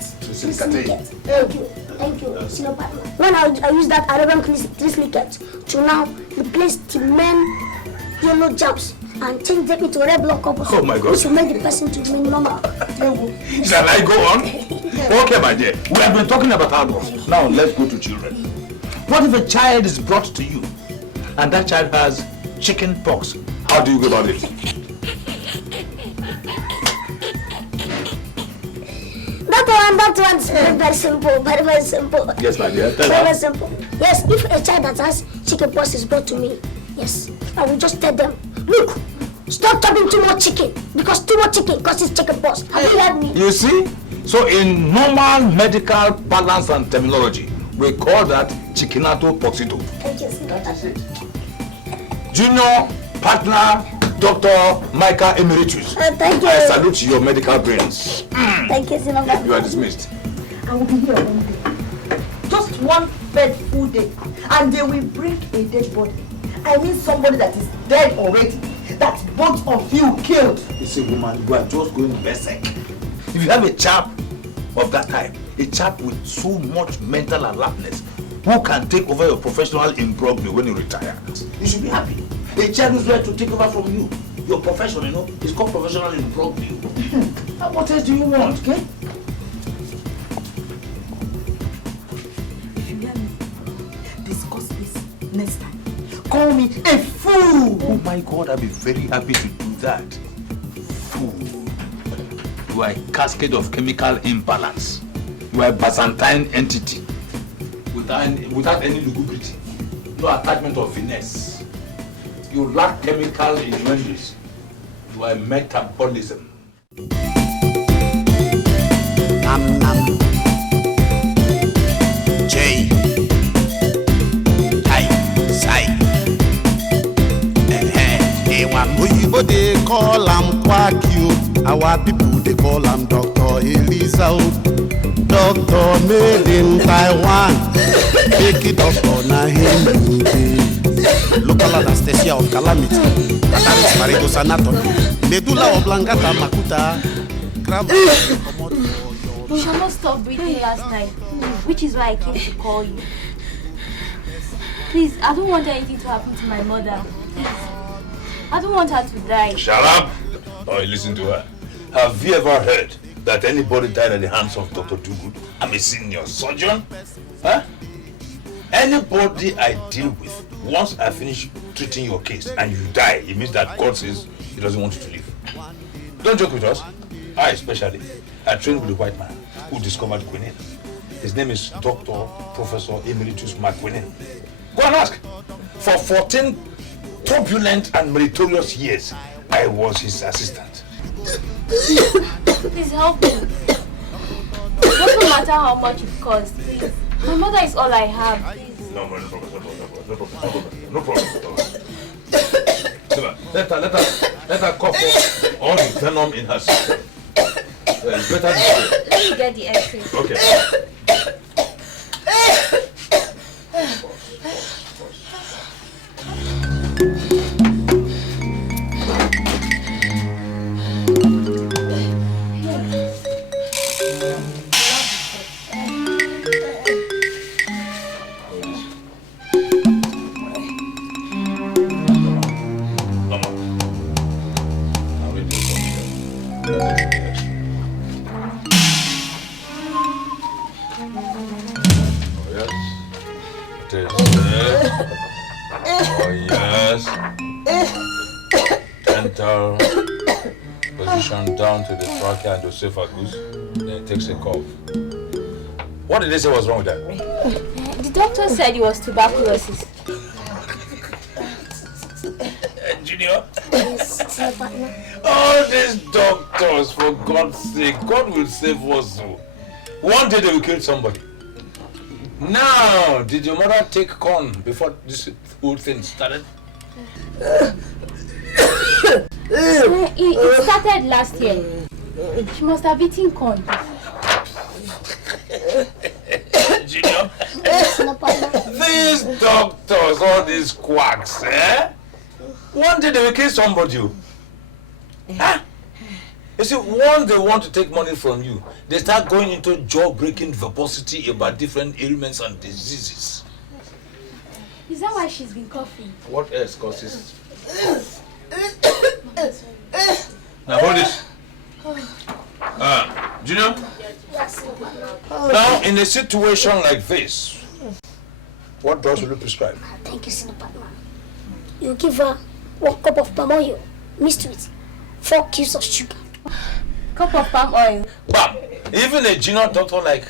Thank you, senior partner. When I use that Arabian trislicate to now replace the main yellow jumps and change them into red blood corpuscles. Oh my God! Which will make the person to remain normal. Shall I go on? Okay, my dear. We have been talking about adults. Now let's go to children. What if a child is brought to you and that child has chicken pox? How do you go about it? That one's very simple, very simple. Yes, my dear. Very simple. Yes, if a child that has chicken pox is brought to me, yes, I will just tell them, look, stop chopping too much chicken, because too much chicken causes chicken pox. Have you heard me? You see? So in normal medical balance and terminology, we call that chickinato poxito. Thank you, that is it. Junior partner Dr. Micah Emeritus. Thank you. I salute your medical brains. Thank you, Sinova. You are dismissed. I will be here one day. Just one fateful day and they will bring a dead body. I mean somebody that is dead already, that both of you killed. You see, woman, you are just going berserk. If you have a chap of that type, a chap with so much mental alertness, who can take over your professional imbroglio when you retire, you should be happy. A child who's ready to take over from you, your profession, you know, it's called professional imbroglio. What else do you want, okay? If you hear me discuss this next time, call me a fool. Oh my God, I'll be very happy to do that. Fool. You are a cascade of chemical imbalance. You are a Byzantine entity without any lugubrity, no attachment of finesse. You lack chemical innuendos. You are a metabolism. Nam nam. J. I. Sai. Oyibo they call am Kwakio. Our people they call am Dr. Elisa. Doctor made in Taiwan. Make it doctor na him you be. Local anesthesia of calamity. Ataris Marigo's anatomy. Medulla oblongata makuta. You shall not stop breathing last night, which is why I came to call you. Please, I don't want anything to happen to my mother. Please. I don't want her to die. Shut up! Oh, listen to her. Have you ever heard that anybody died at the hands of Dr. Dugood? I'm a senior surgeon. Huh? Anybody I deal with, once I finish treating your case and you die, it means that God says he doesn't want you to live. Don't joke with us. I especially, I trained with a white man who discovered quinine. His name is Dr. Professor Emeritus McQuinine. Go and ask. For 14 turbulent and meritorious years, I was his assistant. Please help me. It doesn't matter how much it costs, please. My mother is all I have, please. No problem. Let her cough off all the venom in her system. It's better this way. Let me get the X-ray. Okay. Down to the trachea and the esophagus, then it takes a cough. What did they say was wrong with that? The doctor said it was tuberculosis. Junior? All these doctors, for God's sake, God will save us. One day they will kill somebody. Now, did your mother take corn before this whole thing started? It started last year. She must have eaten corn. Junior, these doctors, all these quacks, one day they will kill somebody. Huh? You see, once they want to take money from you, they start going into jaw-breaking verbosity about different ailments and diseases. Is that why she's been coughing? What else causes? Now hold this. Junior? Now, in a situation like this, what drugs will you prescribe? Thank you, Senior Partner. You give her 1 cup of palm oil mixed with 4 cubes of sugar. Cup of palm oil? Bam! Even a junior doctor like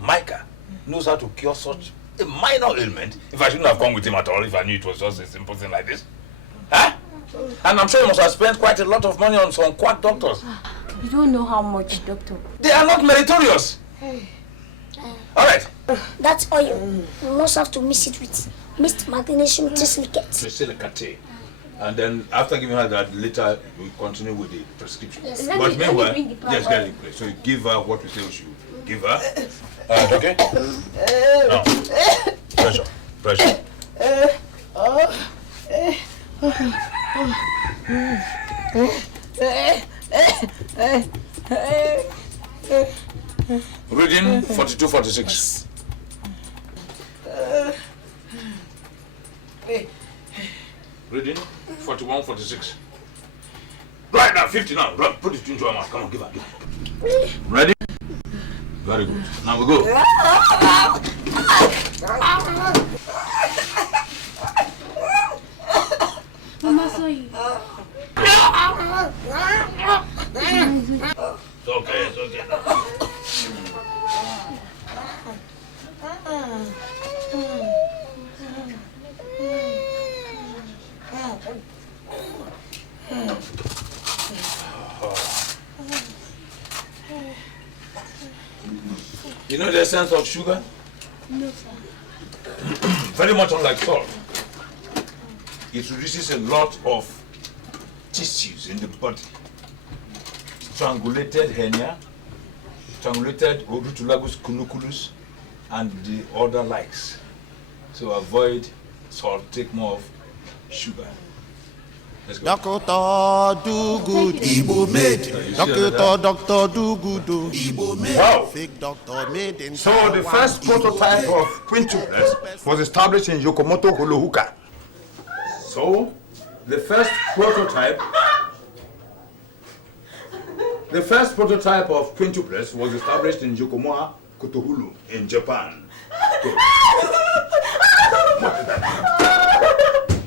Micah knows how to cure such a minor ailment. If I shouldn't have come with him at all, if I knew it was just a simple thing like this. Huh? And I'm sure you must have spent quite a lot of money on some quack doctors. You don't know how much, doctor. They are not meritorious. Alright. That oil, you must have to mix it with mixed magnesium trisilicate. And then after giving her that, later we continue with the prescription. Yes. But meanwhile, just get it. So you give her what we say we should give her. Okay? Now. 46. Reading 41, 46. Right now, 50 now. Put it into her mouth. Come on, give her. Ready? Very good. Now we go. Mama saw you. It's okay, it's okay. You know the essence of sugar? No, sir. Very much unlike salt. It reduces a lot of tissues in the body. Strangulated hernia, strangulated odutulagus cunuculus, and the other likes. So avoid salt, take more of sugar. Let's go. Doctor do good, Igbo made. Doctor do good, Igbo made. Wow. Fake doctor made in So the first prototype of quintuples was established in Yokomoto, Holohuka. So the first prototype of quintuples was established in Yokomoa, Kotohulu in Japan. So,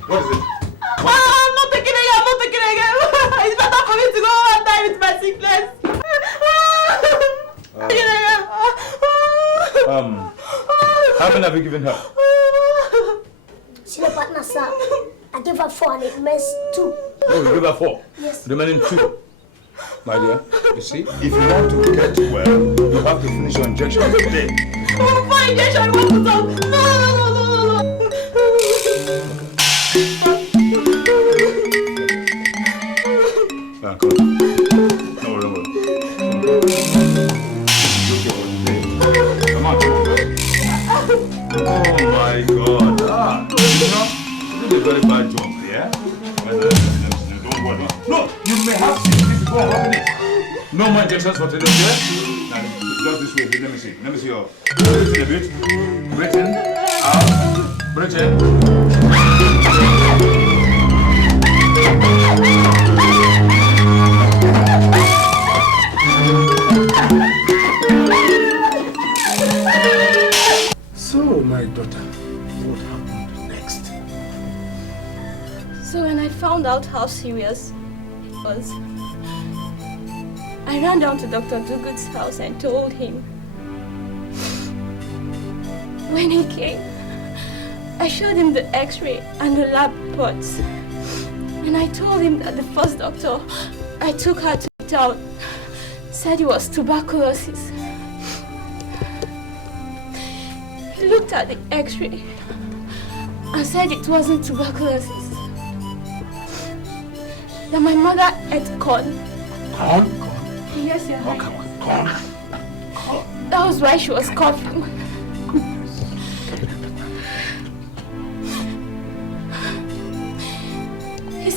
what is it? I'm not taking it again. It's better for me to go and die with my sickness. How many have you given her? Senior partner, sir. I gave her 4 and it missed 2. Oh, you gave her 4? Yes. Remaining 2. My dear, you see, if you want to get well, you have to finish your injection today. My injection wants to stop. No. Come on. No, Come on. Oh my God. You did a very bad job, yeah? Don't worry. No, you may have to go on it. No more injections for today, yeah? Now, just this way. Let me see. Let me see your. Breathe in a bit. Breathe in. Out. Breathe in. So, my daughter, what happened next? So when I found out how serious it was, I ran down to Dr. Dugude's house and told him. When he came, I showed him the x-ray and the lab reports. And I told him that the first doctor I took her to town said it was tuberculosis. He looked at the x-ray and said it wasn't tuberculosis. That my mother ate corn. Corn? Yes, Your Highness. Corn? That was why she was coughing. He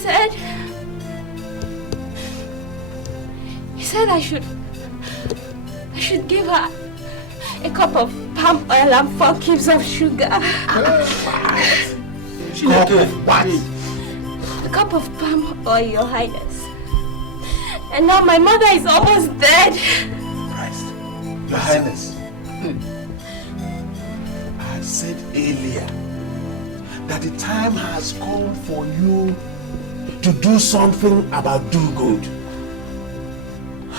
said I should give her a cup of palm oil and 4 cubes of sugar. What? A cup of palm oil, Your Highness. And now my mother is almost dead. Christ. Your Highness. I said earlier that the time has come for you to do something about do good.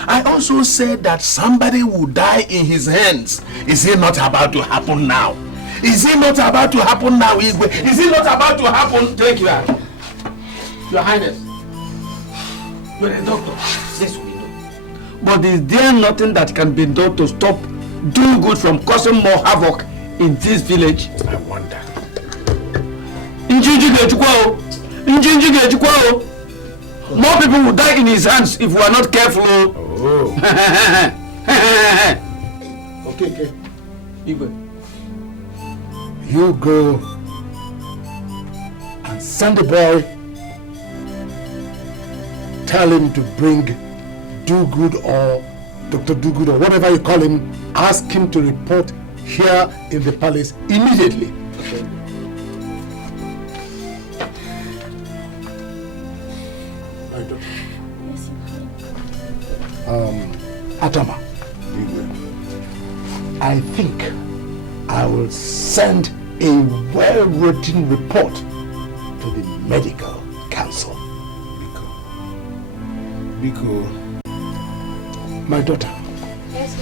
I also said that somebody will die in his hands. Is it not about to happen now? Is it not about to happen now, Igwe? Is it not about to happen? Take you out. Your Highness. You're a doctor. Yes, we know. But is there nothing that can be done to stop do good from causing more havoc in this village? I wonder. More people will die in his hands if we are not careful. Oh. Okay. Igwe. You go and send the boy. Tell him to bring Do Good or Dr. Do Good or whatever you call him. Ask him to report here in the palace immediately. Okay. My daughter. Atama, I think I will send a well-written report to the medical council. Biko, my daughter. Yes,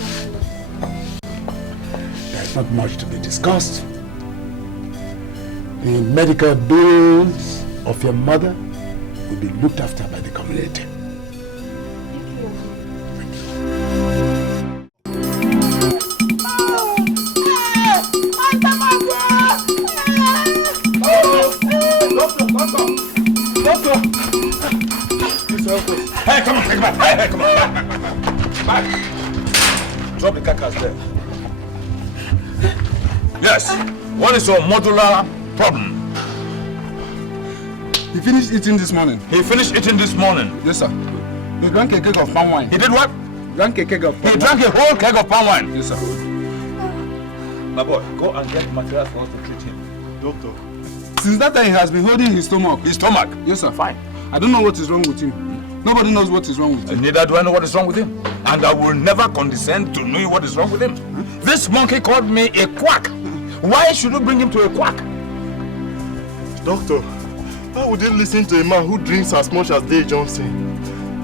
there's not much to be discussed. The medical bills of your mother will be looked after by the community. Hey, come on, take it back. Hey, come on. Back. Drop the carcass there. Yes. What is your modular problem? He finished eating this morning. He finished eating this morning? Yes, sir. He drank a keg of palm wine. He did what? Drank a keg of palm wine. He drank a whole keg of palm wine? Yes, sir. My boy, go and get materials for us to treat him. Doctor. Since that time, he has been holding his stomach. His stomach? Yes, sir. Fine. I don't know what is wrong with him. Nobody knows what is wrong with him. Neither do I know what is wrong with him. And I will never condescend to know what is wrong with him. This monkey called me a quack. Why should you bring him to a quack? Doctor, how would you listen to a man who drinks as much as Dave Johnson?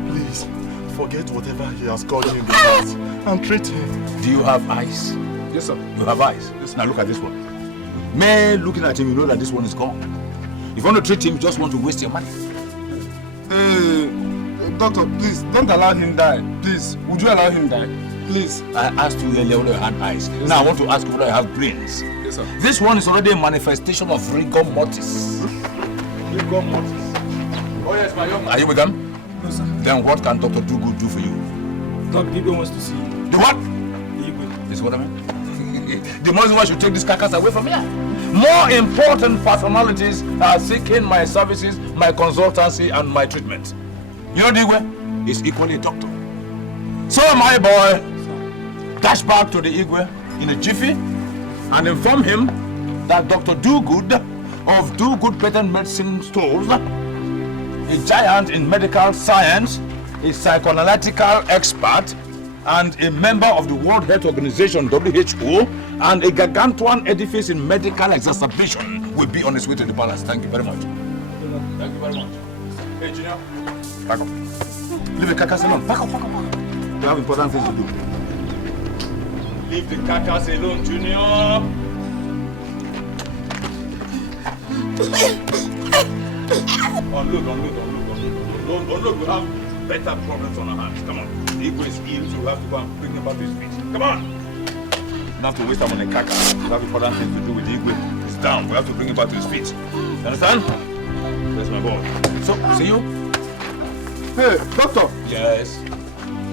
Please, forget whatever he has called you in the past and treat him. Do you have eyes? Yes, sir. You have eyes? Yes, now look at this one. Man, looking at him, you know that this one is gone. If you want to treat him, you just want to waste your money. Doctor, please, don't allow him die. Please, would you allow him die? Please. I asked you earlier whether you had eyes. Yes, now sir. I want to ask you whether you have brains. Yes, sir. This one is already a manifestation of rigor mortis. Rigor mortis. Oh yes, my young man. Are you with them? No, sir. Then what can Dr. Dugu do for you? Dr. Igwe wants to see you. The what? Igwe. This is what I mean? The most why should take this carcass away from here. More important personalities are seeking my services, my consultancy, and my treatment. You know, Digwe is equally a doctor. So, my boy, dash back to the Igwe in a jiffy and inform him that Dr. Dogood of Dogood Patent Medicine Stores, a giant in medical science, a psychoanalytical expert, and a member of the World Health Organization, WHO, and a gargantuan edifice in medical exacerbation will be on his way to the palace. Thank you very much. Thank you very much. Hey, Junior, back up. Leave the carcass alone. Back up, back up, back up. You have important things to do. Leave the carcass alone, Junior. Unload. We have better problems on our hands. Come on. Igwe is ill, so we have to go and bring him back to his feet. Come on. We don't have to waste time on the carcass. We have important things to do with Igwe. He's down. We have to bring him back to his feet. You understand? That's my boy. So, see you? Hey, doctor. Yes.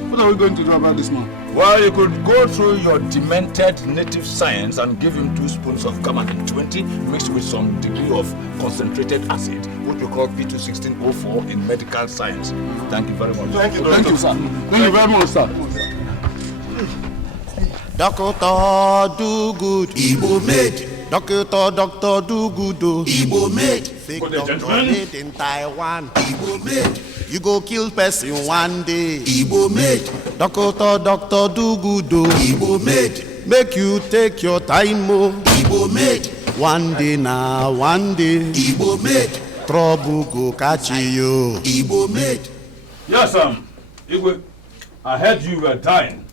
What are we going to do about this man? Well, you could go through your demented native science and give him 2 spoons of Gammon 20 mixed with some degree of concentrated acid, what we call P216O4 in medical science. Thank you very much. Thank you, sir. Thank you very much, sir. Doctor do good, Igbo made. Doctor do good, Igbo made. Fake doctor made in Taiwan, Igbo made. You go kill person one day, Igbo made. Doctor do good, Igbo made. Make you take your time, Igbo made. One day now, one day, Igbo made. Trouble go catch you, Igbo made. Yes, Igwe, I heard you were dying.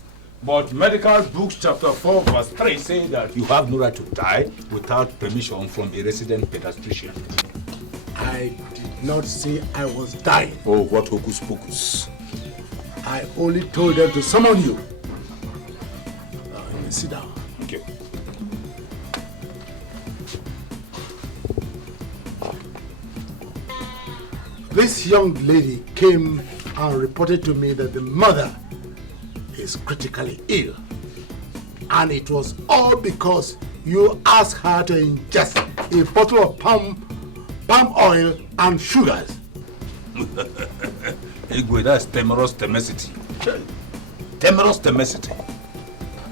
But medical books chapter 4 verse 3 say that you have no right to die without permission from a resident pediatrician. I did not say I was dying. Oh, what hocus pocus. I only told them to summon you. Sit down. Thank you. This young lady came and reported to me that the mother is critically ill. And it was all because you asked her to ingest a bottle of palm oil and sugars. Igwe, that's temerous temacity. Temerous temacity.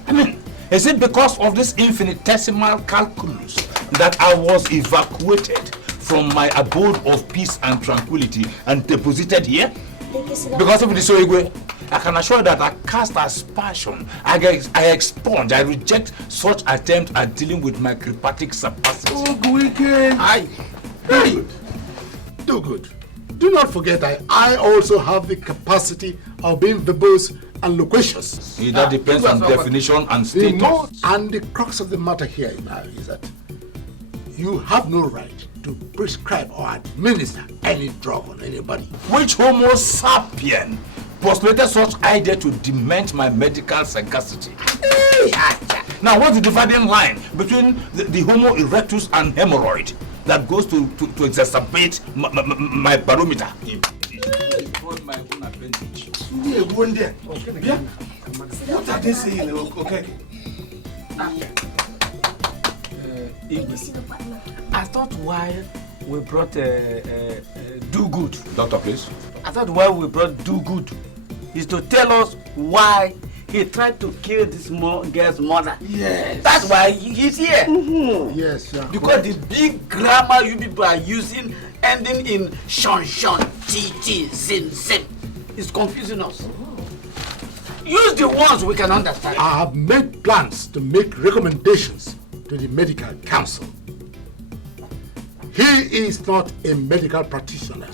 I mean, Is it because of this infinitesimal calculus that I was evacuated from my abode of peace and tranquility and deposited here? Because if it is so, Igwe, I can assure that I cast aspersion, I expunge, I reject such attempts at dealing with my cryptic capacity. Do good. Do not forget that I also have the capacity of being verbose and loquacious. That depends on definition and status. And the crux of the matter here now is that you have no right to prescribe or administer any drug on anybody. Which Homo sapien postulated such idea to dement my medical sagacity? Now, what's the dividing line between the Homo erectus and hemorrhoid that goes to exacerbate my barometer? My own advantage. What are they saying? Okay. I thought why we brought Do Good. Doctor, please. I thought why we brought Do Good is to tell us why he tried to kill this girl's mother. Yes. That's why he's here. Yes, sir. Because the big grammar you people are using, ending in shon, t, zin, is confusing us. Use the ones we can understand. I have made plans to make recommendations to the medical council. He is not a medical practitioner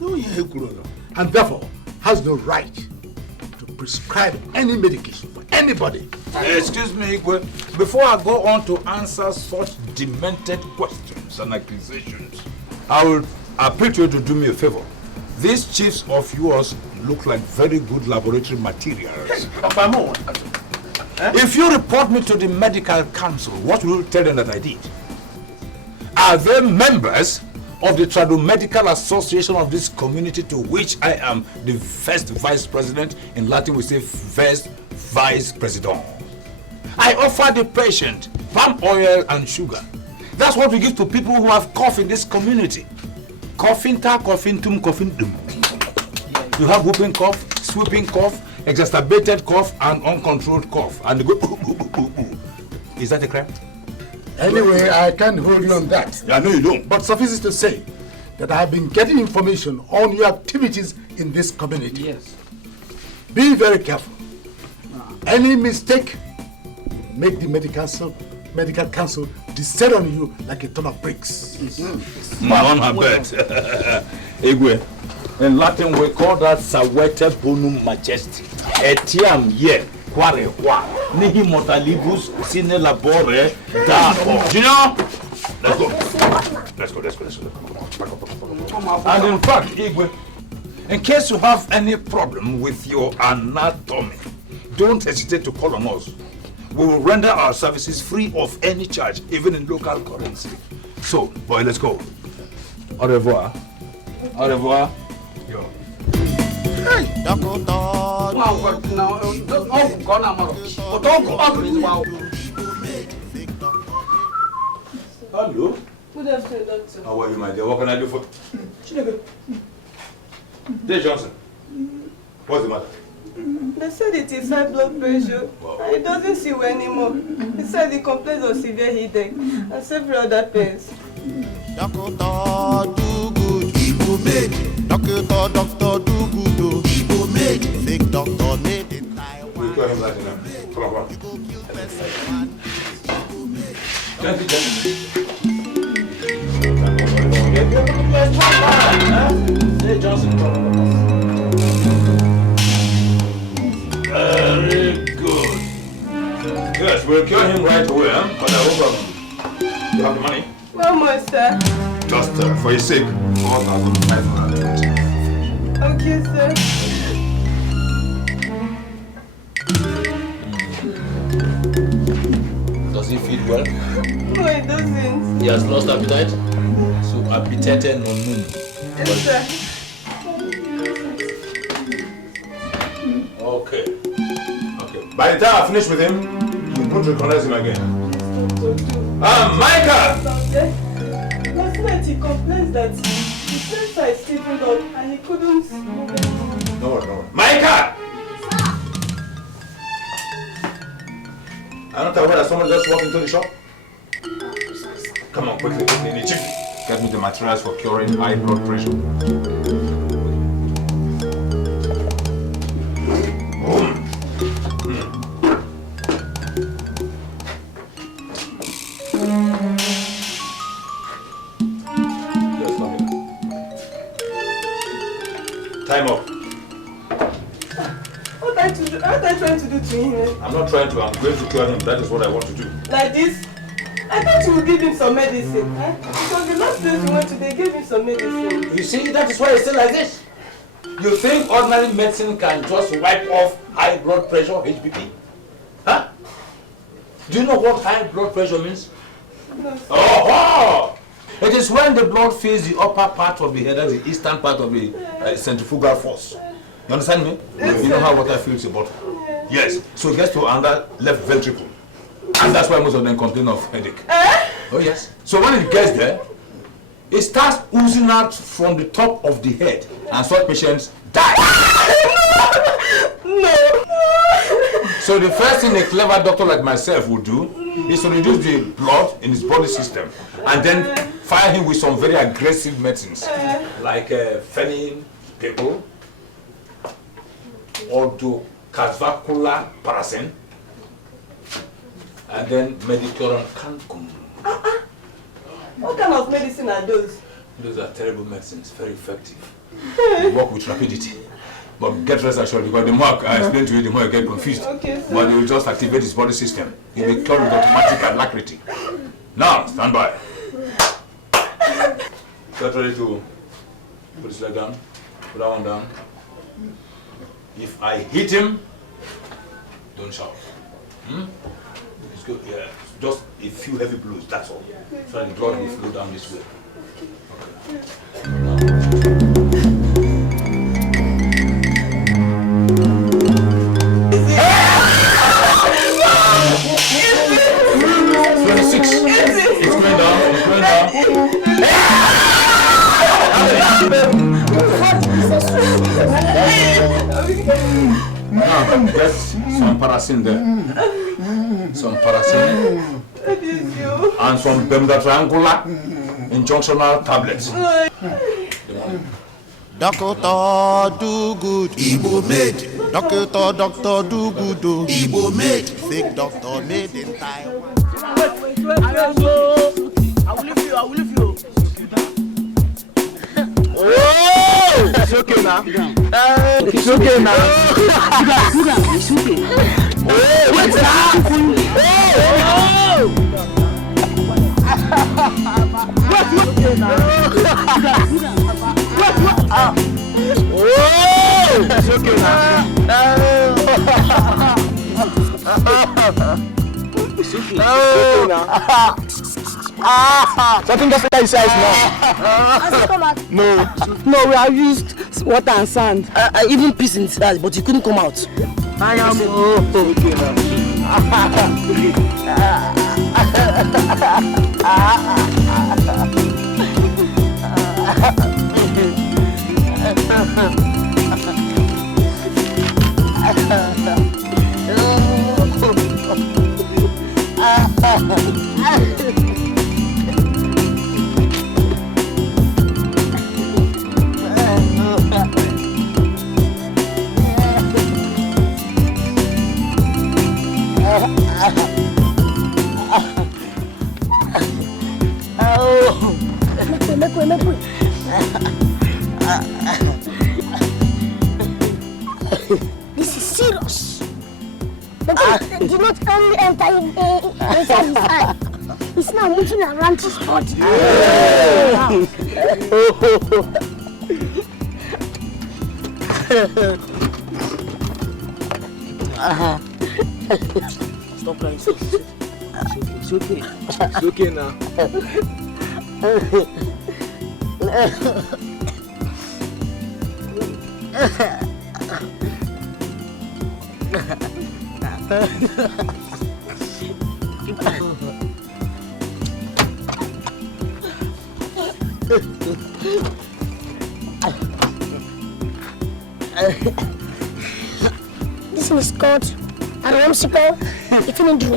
and therefore has no right to prescribe any medication for anybody. Excuse me, Igwe. Before I go on to answer such demented questions and accusations, I will appeal to you to do me a favor. These chiefs of yours look like very good laboratory materials. If you report me to the medical council, what will you tell them that I did? Are they members of the Tradomedical Association of this community, to which I am the first vice president? In Latin we say first vice president. I offer the patient palm oil and sugar. That's what we give to people who have cough in this community. Coughing-ta, coughing-tum, coughing-dum. You have whooping cough, swooping cough, exacerbated cough, and uncontrolled cough. And they go, Is that a crime? Anyway, I can't hold you on that. I know you don't. But suffice it to say that I have been getting information on your activities in this community. Yes. Be very careful. Any mistake will make the medical council descend on you like a ton of bricks. On her bed. Igwe, in Latin we call that Sawete Bonum Majesty. Etiam ye. Nihi mortalibus sine labore da. Do you know? Let's go. And in fact, Igwe, in case you have any problem with your anatomy, don't hesitate to call on us. We will render our services free of any charge, even in local currency. So, boy, let's go. Au revoir. Au revoir. Yo. Hey, Hello. Good afternoon, doctor. How are you, my dear? What can I do for you? Dear Johnson, what's the matter? They said it is high blood pressure. And it doesn't see well anymore. He said he complains of severe headache and several other pains. Doctor, do good. He will make. Doctor, do good. He will make. Fake doctor made it. We'll go ahead right now. Come on. Hey, Johnson. Very good. Yes, we'll cure him right away, huh? But I hope you have the money. How much, sir? Just for your sake, 4,500. Okay, sir. Does he feed well? No, it doesn't. He has lost appetite? So appetite no moon. Yes, sir. Okay. By the time I finish with him, you won't recognize him again. Micah! Last night he complains that his sensor is stiffened up and he couldn't move it. No worry. Micah! I'm not aware that someone just walked into the shop. Come on, quickly. Chief, get me the materials for curing high blood pressure. Time up. What are you trying to do to him? I'm not trying to, I'm going to cure him. That is what I want to do. Like this? I thought you would give him some medicine. Eh? Because the last place you went to, they gave him some medicine. You see, that is why it's still like this. You think ordinary medicine can just wipe off high blood pressure, HBP? Huh? Do you know what high blood pressure means? No. Oh! It is when the blood fills the upper part of the head, that's the eastern part of the centrifugal force. You understand me? Yes, you know how water fills the bottle? Yes. So it gets to under left ventricle. And that's why most of them complain of headache. Oh yes. So when it gets there, it starts oozing out from the top of the head, and such patients die. No. So the first thing a clever doctor like myself would do is to reduce the blood in his body system, and then fire him with some very aggressive medicines, like phenyl, people, ordocavacula paracin, and then medicuron cancum. What kind of medicine are those? Those are terrible medicines, very effective. They work with rapidity. But get rest assured, because the more I explain to you, the more you get confused. Okay, sir. But they will just activate his body system. He will cure with automatic alacrity. Now, stand by. Get ready to put his leg down. Put that one down. If I hit him, don't shout. It's good. Yeah. Just a few heavy blows, that's all. So the blood will flow down this way. Okay. Now. 26. It's going down. It's going down. Now, get some paracin there. Some paracin. And some Bemda triangular injunctional tablets. Doctor do good, Igbo made. Doctor do good, Igbo made. Fake doctor made in Taiwan. I will leave you. Oh, it's okay now. It's okay now. It's okay. Oh, what's that? What's okay now? Oh, it's okay now. It's okay now. Something just like size now. No, we have used water and sand. I even pissed inside, but it couldn't come out. I am okay now. This is serious. The thing did not only enter inside his eye. It's now moving around his body. Stop crying. It's okay. It's okay now. This is called Aromsiko, if you do.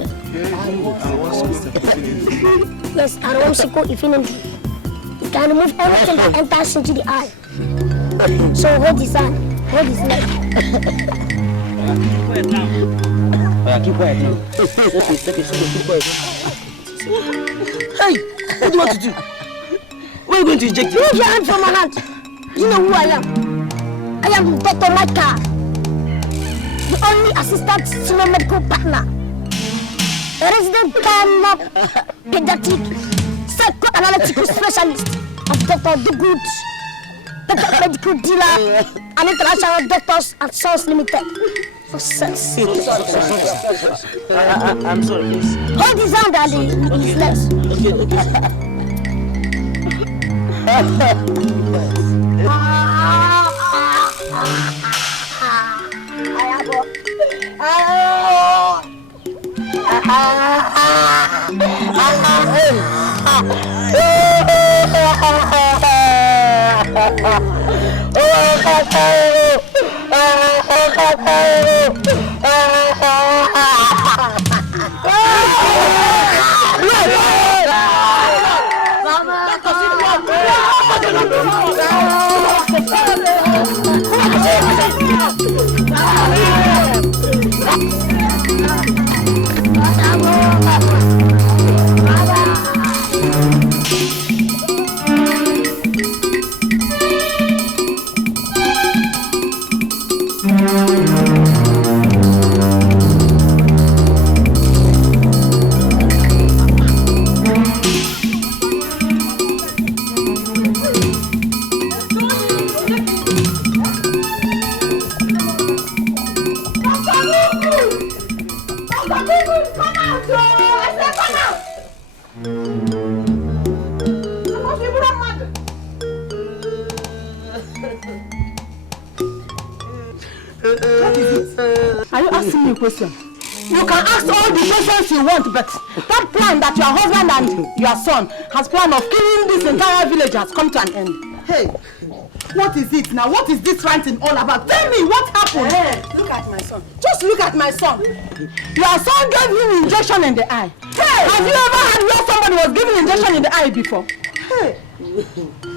Yes, Aromsiko, if you do. You can remove everything that enters into the eye. So hold his hand, hold his leg. Keep quiet now. Keep quiet. Hey, what do you want to do? Where are you going to inject it? Move your hand from my hand. You know who I am? I am Dr. Micah, the only assistant senior medical partner, a resident pediatric psychoanalytical specialist of Dr. Dugood, Dr. Medical Dealer, and International Doctors and Sons Limited. For sense. I'm sorry, please. Hold his hand and his legs. Are you asking me a question? You can ask all the questions you want, but that plan that your husband and your son has planned of killing this entire village has come to an end. Hey, what is it now? What is this ranting all about? Tell me what happened. Hey, look at my son. Just look at my son. Your son gave him injection in the eye. Hey, have you ever had where somebody was given injection in the eye before? Hey,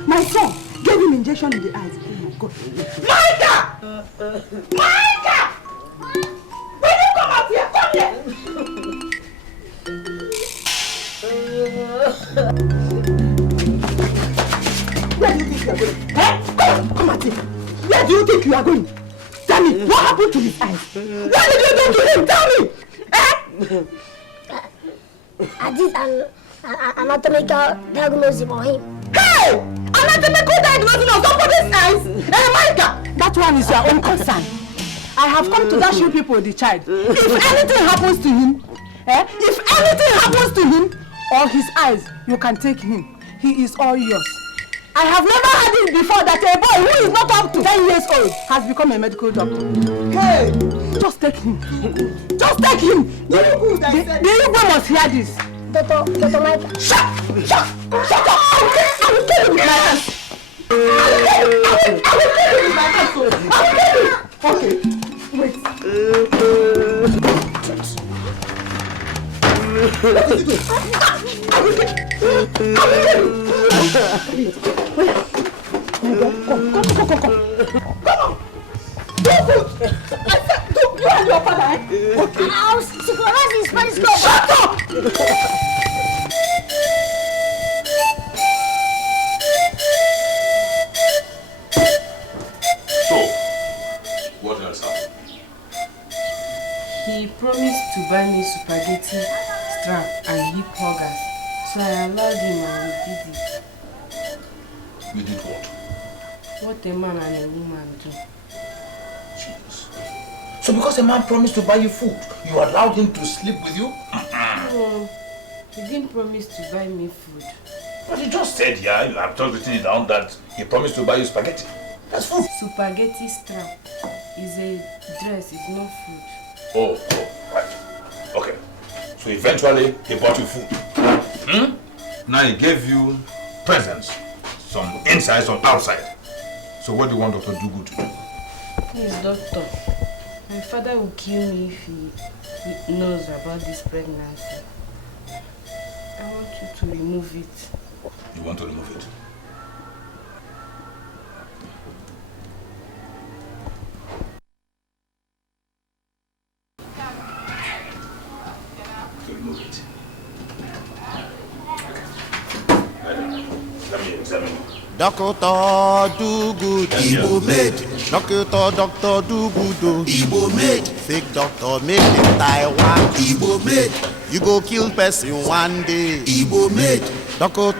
my son gave him injection in the eyes. Oh my God. Micah! Micah! Will you come out here? Come here! Where do you think you are going? Eh? Come out here. Where do you think you are going? Tell me, what happened to his eyes? What did you do to him? Tell me! Eh? I did an anatomical diagnosis for him. Hey! Anatomical diagnosis of somebody's eyes? Hey, Micah! That one is your own concern. I have come to dash you people the child. If anything happens to him, if anything happens to him or his eyes, you can take him. He is all yours. I have never had it before that a boy who is not up to 10 years old has become a medical doctor. Hey, just take him. Just take him. The Igbo must hear this. Dr. Micah. Shut up! I will kill you with my hands. I will kill you with my hands. I will kill you. Okay, wait. What did you do? I will kill you. Wait. Come on. Do good. I said, you and your father, eh? Okay. I'll supervise his periscope. Shut up! So, what else happened? He promised to buy me spaghetti strap and hip huggers. So I allowed him and we did it. You did what? What a man and a woman do. Jesus. So because a man promised to buy you food, you allowed him to sleep with you? No, he didn't promise to buy me food. But he just said, yeah, you have just written it down that he promised to buy you spaghetti. That's food. Spaghetti strap is a dress, it's not food. Oh, right. Okay. So eventually he bought you food. Now he gave you presents. Some inside, some outside. So what do you want Dr. Dugu to do? Please, doctor. My father will kill me if he knows about this pregnancy. I want you to remove it. You want to remove it? To remove it. Let me examine. Doctor do good, Igbo made. Doctor do good, Igbo made. Fake doctor made in Taiwan, Igbo made. You go kill person one day, Igbo made. Doctor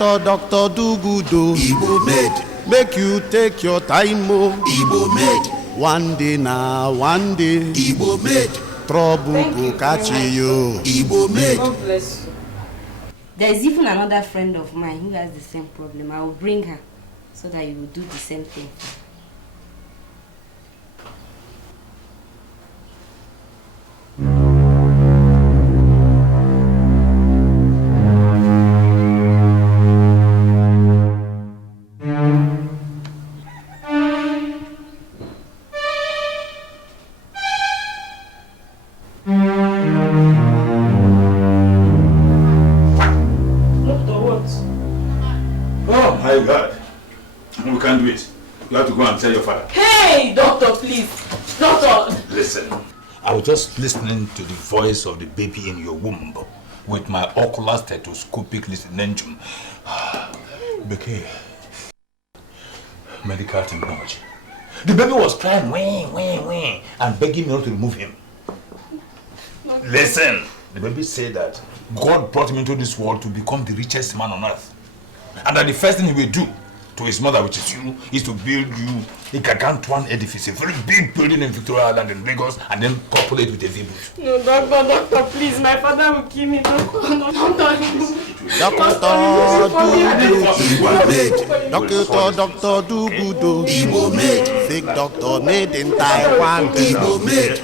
do good, Igbo made. Make you take your time, oh, Igbo made. One day now, one day, Igbo made. Trouble go catch you, Igbo made. God bless you. There is even another friend of mine who has the same problem. I will bring her so that you will do the same thing. Tell your father. Hey, doctor, please. Doctor. Listen, I was just listening to the voice of the baby in your womb with my ocular stethoscopic listening. BK, medical terminology. The baby was crying, wah, and begging me not to remove him. Listen, the baby said that God brought him into this world to become the richest man on earth. And that the first thing he will do to his mother, which is you, is to build you a gargantuan edifice, a very big building in Victoria Island in Lagos, and then couple it with a V-boot. No, doctor, please, my father will kill me. Doctor do good, Igbo made. Fake doctor made in Taiwan, Igbo made.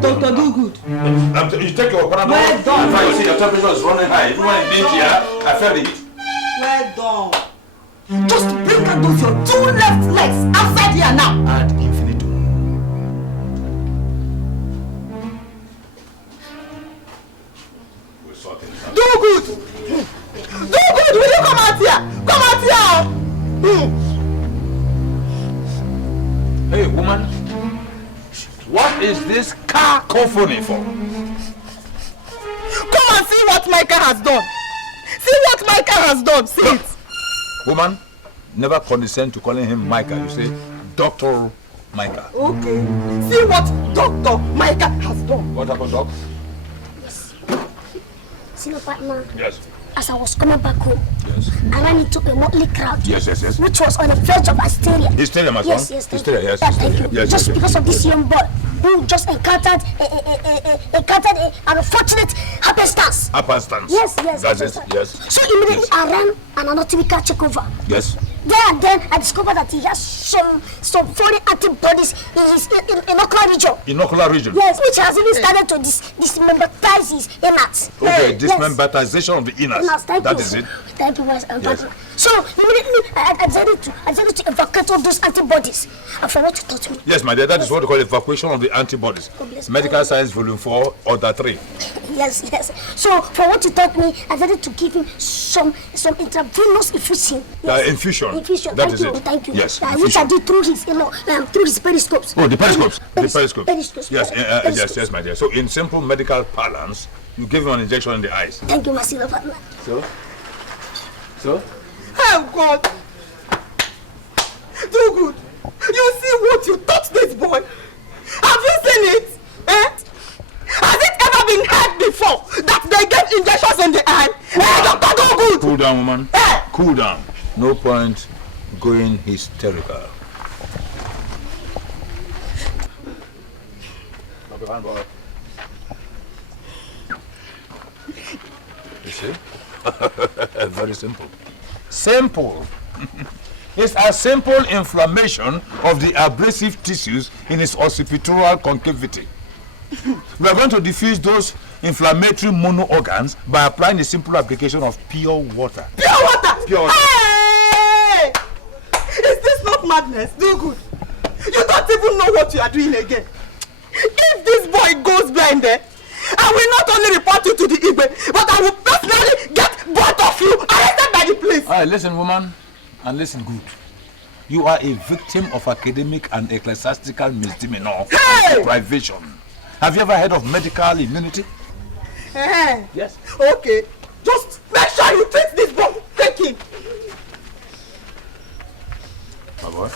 Doctor do good. You take your Panadol. Well done. In fact, you see your temperature is running high. Everyone in danger. I felt it. Well done. Just bring out those your 2 left legs outside here now. Ad infinitum. We'll sort things out. Do good. Do good. Will you come out here? Come out here. Hey, woman. What is this cacophony for? Come and see what Micah has done. See what Micah has done. See it. Woman, never condescend to calling him Micah. You say Dr. Micah. Okay. See what Dr. Micah has done. What happened, Doc? Yes. See your partner? Yes. As I was coming back home, yes, I ran into a motley crowd. Yes. Which was on the verge of hysteria. Hysteria, my son? Yes. Hysteria, yes. Thank you. Yes, just because of this young boy who just encountered an unfortunate happenstance. Happenstance? Yes. That's it, yes. So immediately I ran an anatomical checkover. Yes. There and then I discovered that he has some foreign antibodies in his inocular region. Inocular region? Yes, which has even started to dismembratize his innards. Okay, dismembratization of the innards. That is it. Thank you, yes. So immediately I decided to evacuate all those antibodies. And for what you taught me. Yes, my dear, that is what we call evacuation of the antibodies. Medical Science Volume 4, Order 3. Yes. So for what you taught me, I decided to give him some intravenous infusion. Yes. Infusion. Thank you. Yes. Which I did through his periscopes. Oh, the periscopes. Periscopes. Yes, my dear. So in simple medical parlance, you give him an injection in the eyes. Thank you, my silver partner. So? Oh God! Do good. You see what you taught this boy? Have you seen it? Has it ever been heard before that they get injections in the eye? Doctor, do good. Cool down, woman. Cool down. No point going hysterical. You see? Very simple. Simple. It's a simple inflammation of the abrasive tissues in its occipital concavity. We are going to diffuse those inflammatory mono organs by applying the simple application of pure water. Pure water? Pure water. Hey! madness? Do good. You don't even know what you are doing again. If this boy goes blind there, I will not only report you to the Igwe, but I will personally get both of you arrested by the police. All right, listen, woman, and listen good. You are a victim of academic and ecclesiastical misdemeanor and deprivation. Have you ever heard of medical immunity? Yes. Okay. Just make sure you treat this boy. Take him. My boy.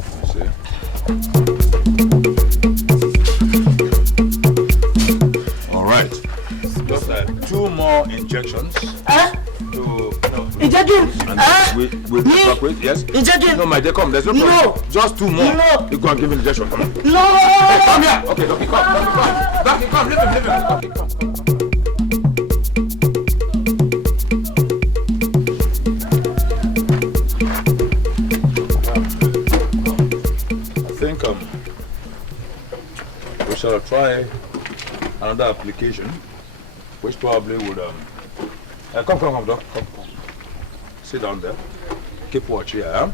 Let me see. All right. Just 2 more injections. Injection? We talk with, yes? Injection? No, my dear, come. There's no problem. Just 2 more. No. You go and give him injection. Come on. No. Hey, come here. Okay, Doki, come. Doki, come. Leave him. Doki, come. We shall try another application, which probably would come, Doc. Come. Sit down there. Keep watch here.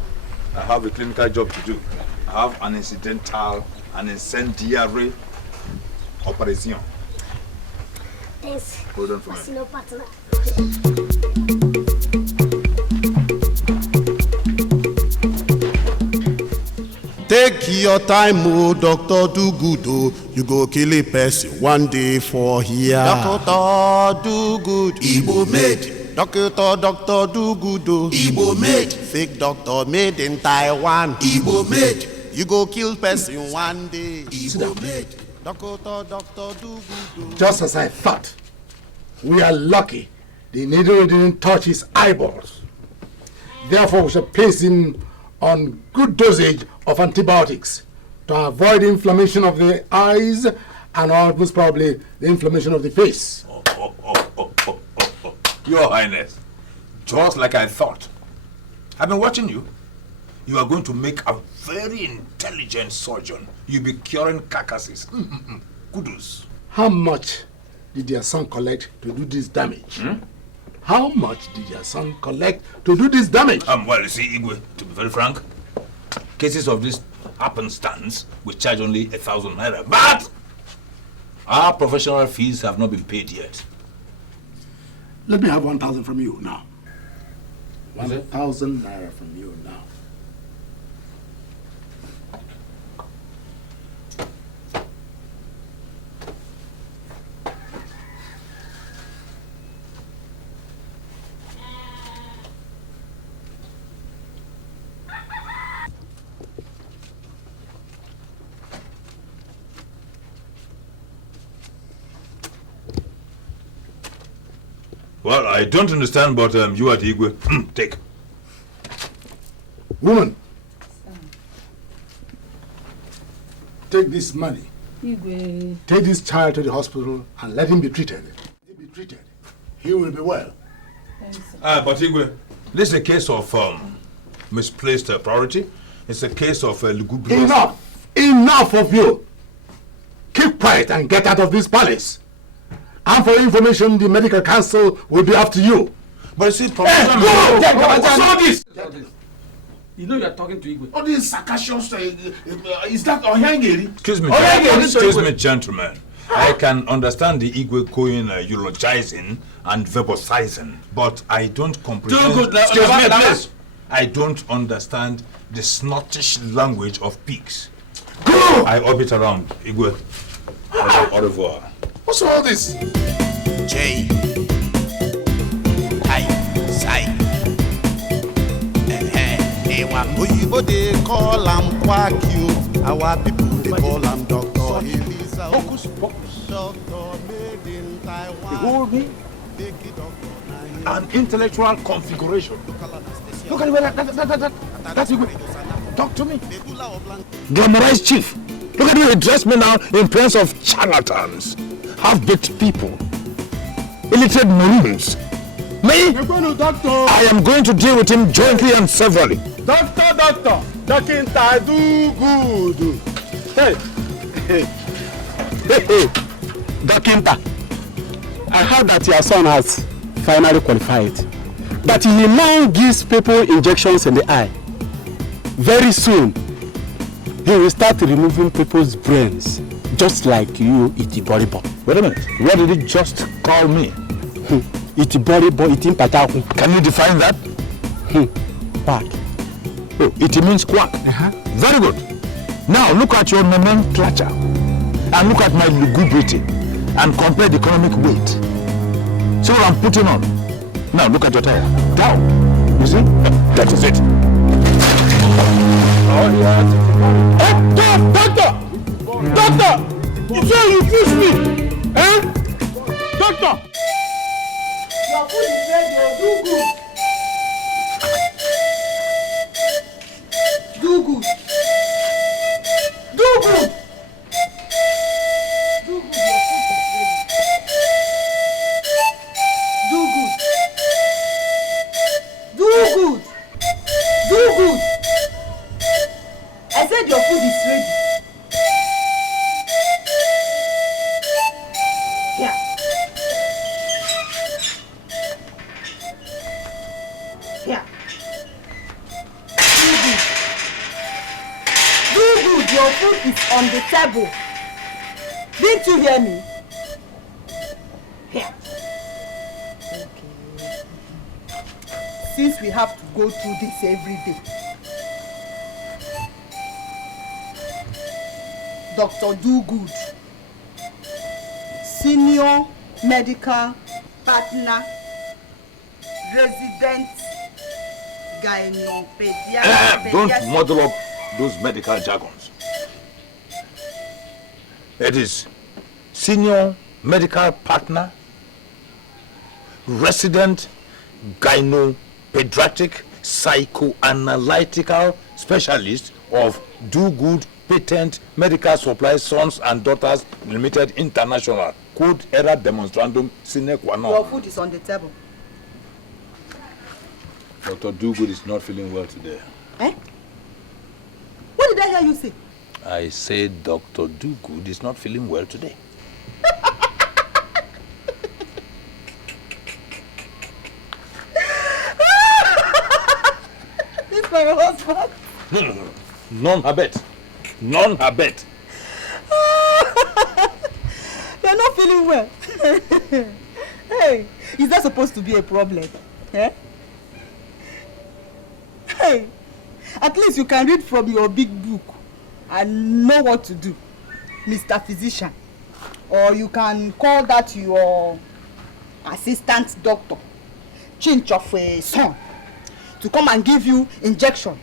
I have a clinical job to do. I have an incendiary operation. Thanks. Hold on for me. No partner. Take your time, oh, doctor, do good, oh. You go kill a person one day for here. Doctor, do good, Igbo made. Doctor, do good, oh. Igbo made. Fake doctor made in Taiwan. Igbo made. You go kill person one day. Igbo made. Doctor, do good, oh. Just as I thought, we are lucky the needle didn't touch his eyeballs. Therefore, we shall place him on good dosage of antibiotics to avoid inflammation of the eyes and most probably the inflammation of the face. Your Highness, just like I thought. I've been watching you. You are going to make a very intelligent surgeon. You'll be curing carcasses. Kudos. How much did your son collect to do this damage? How much did your son collect to do this damage? Well, you see, Igwe, to be very frank, cases of this happenstance we charge only 1,000 naira. But our professional fees have not been paid yet. Let me have 1,000 from you now. 1,000 naira from you now. Well, I don't understand, but you are the Igwe. Take. Woman, take this money. Igwe. Take this child to the hospital and let him be treated. He will be well. But Igwe, this is a case of misplaced priority. It's a case of lugubrious. Enough of you. Keep quiet and get out of this palace. And for information, the medical council will be after you. But see, Professor, what's all this? You know you are talking to Igwe. All these sarcastic is that Ohangeri? Excuse me, gentlemen. I can understand the Igwe going eulogizing and verbalizing, but I don't comprehend. Excuse me, please. I don't understand the snottish language of pigs. I orbit around Igwe. Au revoir. What's all this? J. I. Sai. Oyibo they call am Kwakyu. Our people they call am Dr. Elisa. Focus. Doctor made in Taiwan. Behold me. An intellectual configuration. Look at it. That's Igwe. Talk to me. Glamorized chief. Look at you address me now in presence of charlatans, half-baked people, illiterate maroons. Me? I am going to deal with him jointly and severally. Doctor, Dokinta, do good. Hey, Dokinta, I heard that your son has finally qualified, but he now gives people injections in the eye. Very soon, he will start removing people's brains, just like you, Itiboribo. Wait a minute. What did he just call me? Itiboribo, Itimpataku. Can you define that? Quack. Oh, it means quack. Very good. Now look at your nomenclature and look at my lugubrity and compare the economic weight. See what I'm putting on? Now look at your tire. Down. You see? That is it. Oh, yes. Doctor! You say you fish me! Eh? Doctor! Your food is ready, do good. Do good. Do good. Do good, your food is ready. Do good. Do good. Do good. I said your food is ready. Yeah. Yeah. Do good. Do good. Your food is on the table. Didn't you hear me? Here. Okay. Since we have to go through this every day, Dr. Dogood, senior medical partner, resident gynopediatrician. Don't muddle up those medical jargons. It is senior medical partner, resident gynopediatric psychoanalytical specialist of Dogood Patent Medical Supply Sons and Daughters Limited International. Code error demonstrandum sine qua non. Your food is on the table. Dr. Dogood is not feeling well today. Eh? What did I hear you say? I said Dr. Dogood is not feeling well today. This my husband. None habet. None habet. You're not feeling well. Hey, is that supposed to be a problem? Eh? Hey, at least you can read from your big book and know what to do, Mr. Physician. Or you can call that your assistant doctor, Chinch of a son, to come and give you injection.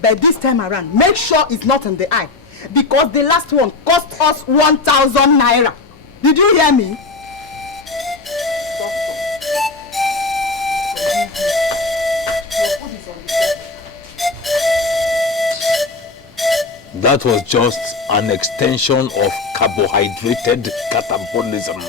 But this time around, make sure it's not in the eye, because the last one cost us 1,000 naira. Did you hear me? That was just an extension of carbohydrated catabolism.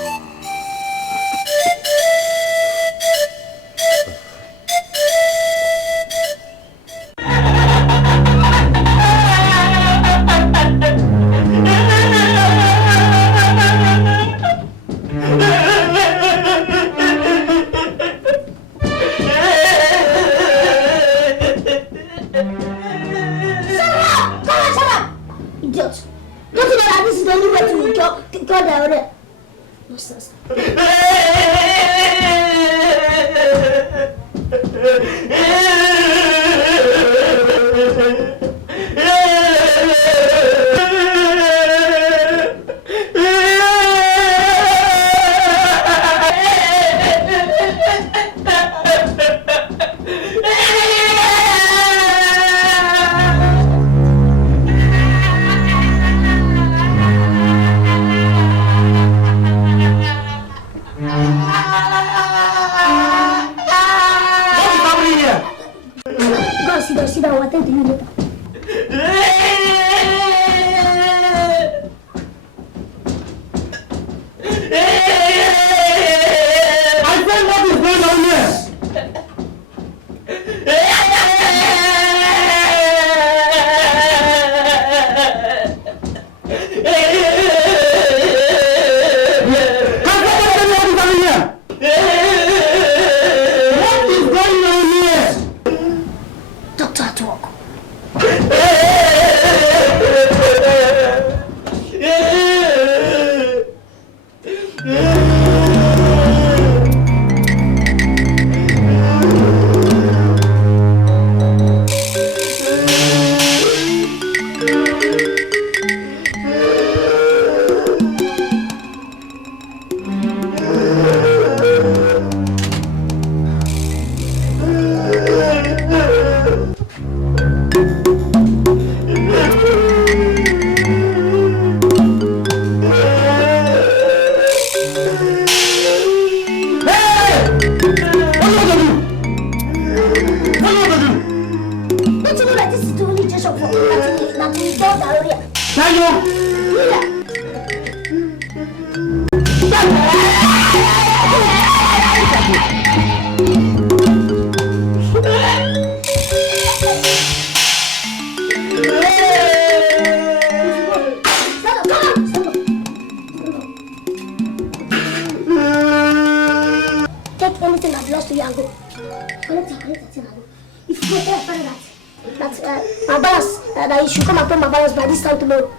Don't you know that this is the only gesture for that we don't area? Take anything that belongs to you and go. Collect it and go. If you go there, find that my balance, that you should come and pay my balance by this time tomorrow.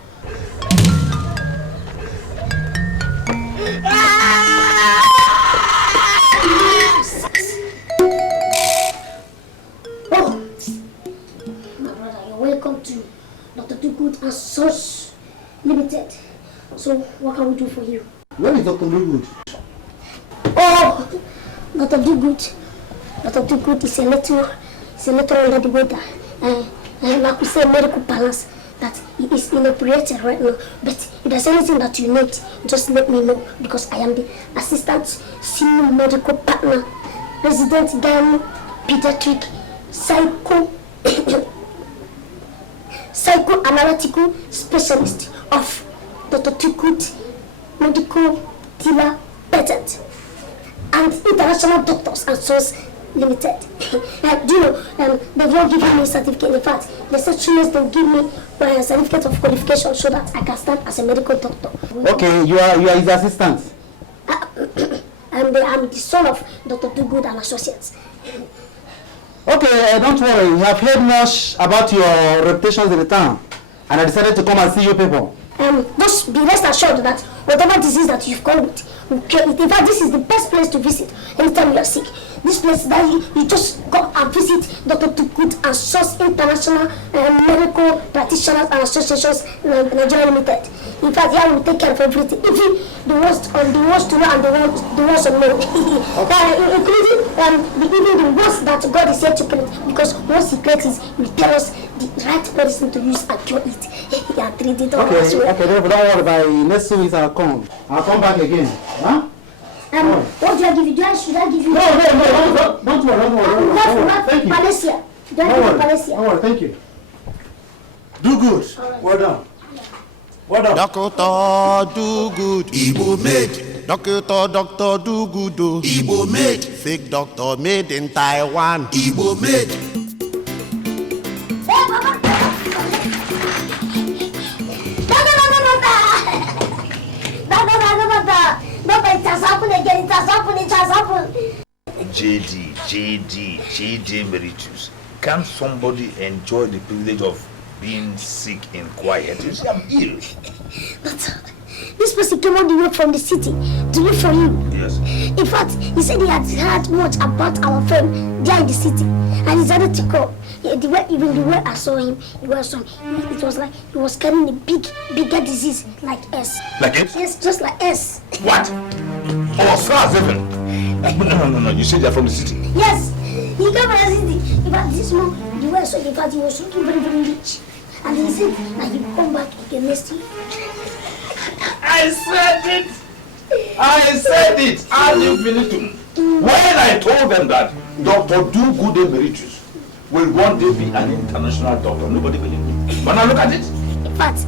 Oh, my brother, you're welcome to Dr. Dogood and Sons Limited. So, what can we do for you? Where is Dr. Dogood? Oh, Dr. Dogood. Dr. Dogood is a little under the weather. Like we say, medical balance, that he is inoperated right now. But if there's anything that you need, just let me know, because I am the assistant senior medical partner, resident gyno pediatric psychoanalytical specialist of Dr. Dogood Medical Dealer Patent and International Doctors and Sons Limited. Do you know, they've not given me a certificate. In fact, the sections they'll give me a certificate of qualification so that I can stand as a medical doctor. Okay, you are his assistant. I'm the son of Dr. Dogood and Associates. Okay, don't worry. We have heard much about your reputations in the town, and I decided to come and see you people. Just be rest assured that whatever disease that you've come with, we'll cure it. In fact, this is the best place to visit anytime you are sick. This place that you just go and visit Dr. Dogood and Sons International Medical Practitioners and Associations Nigeria Limited. In fact, yeah, we'll take care of everything. Even the worst to know and the worst unknown. Including even the worst that God is yet to create. Because once he creates it, he will tell us the right medicine to use and cure it. And treat it all as well. Okay, don't worry. By next 2 weeks I'll come back again. Huh? What do I give you? Should I give you? No, don't worry. Thank you. Malaysia. Don't worry, thank you. Do good. Right. Well done. Dr. Dogood, Igbo made. Dr. Dogood, Igbo made. Fake doctor made in Taiwan, Igbo made. It has happened again. It has happened. JD Emeritus. Can somebody enjoy the privilege of being sick in quiet? You see, I'm ill. But this person came all the way from the city to look for you. Yes. In fact, he said he had heard much about our friend there in the city, and he decided to come. Even the way I saw him, it was like he was carrying a bigger disease like S. Like it? Yes, just like S. What? Oh, SARS even? No. You said you're from the city? Yes. He came from the city. In fact, this man, the way I saw him, in fact, he was looking very, very rich. And he said that he will come back again next week. I said it! And you believed me. When I told them that Dr. Dogood Emeritus will one day be an international doctor, nobody believed me. But now look at it. In fact,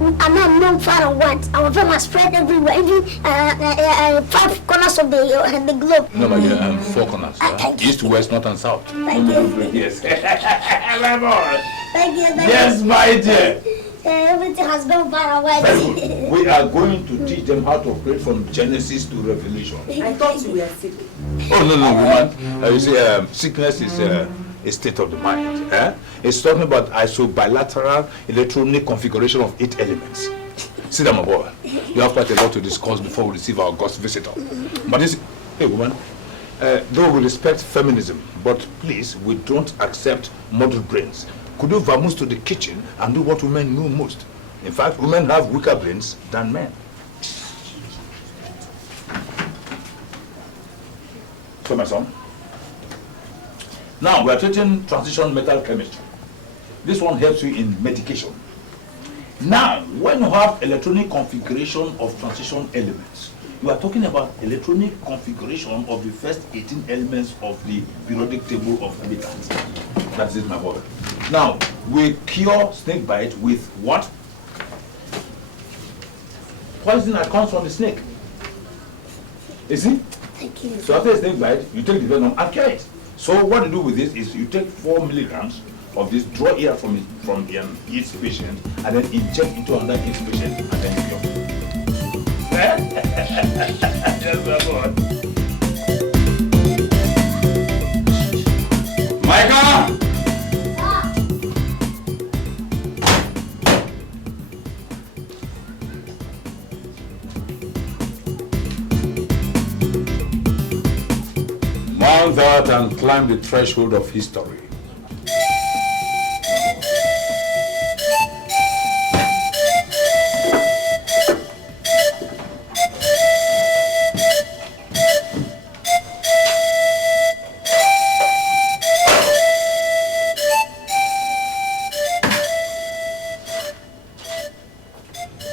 I'm not known far and wide. Our fame has spread everywhere, even 5 corners of the globe. No, my dear, 4 corners. East, west, north, and south. Thank you. Yes. Thank you. Yes, my dear. Everything has gone far and wide. Very good. We are going to teach them how to operate from Genesis to Revelation. I thought you were sick. Oh, no, woman. You see, sickness is a state of the mind. It's talking about isobilateral electronic configuration of 8 elements. Sit down, my boy. You have quite a lot to discuss before we receive our ghost visitor. But this, hey, woman, though we respect feminism, but please, we don't accept model brains. Could you vamoose to the kitchen and do what women know most? In fact, women have weaker brains than men. So, my son, now we are treating transition metal chemistry. This one helps you in medication. Now, when you have electronic configuration of transition elements, You are talking about electronic configuration of the first 18 elements of the periodic table of habitats. That is my boy. Now, we cure snake bite with what? Poison that comes from the snake. You see? Thank you. So after a snake bite, you take the venom and cure it. So what you do with this is you take 4 milligrams of this, draw air from each patient, and then inject into another each patient, and then you cure. Yes, my boy. Micah! Mount that and climb the threshold of history.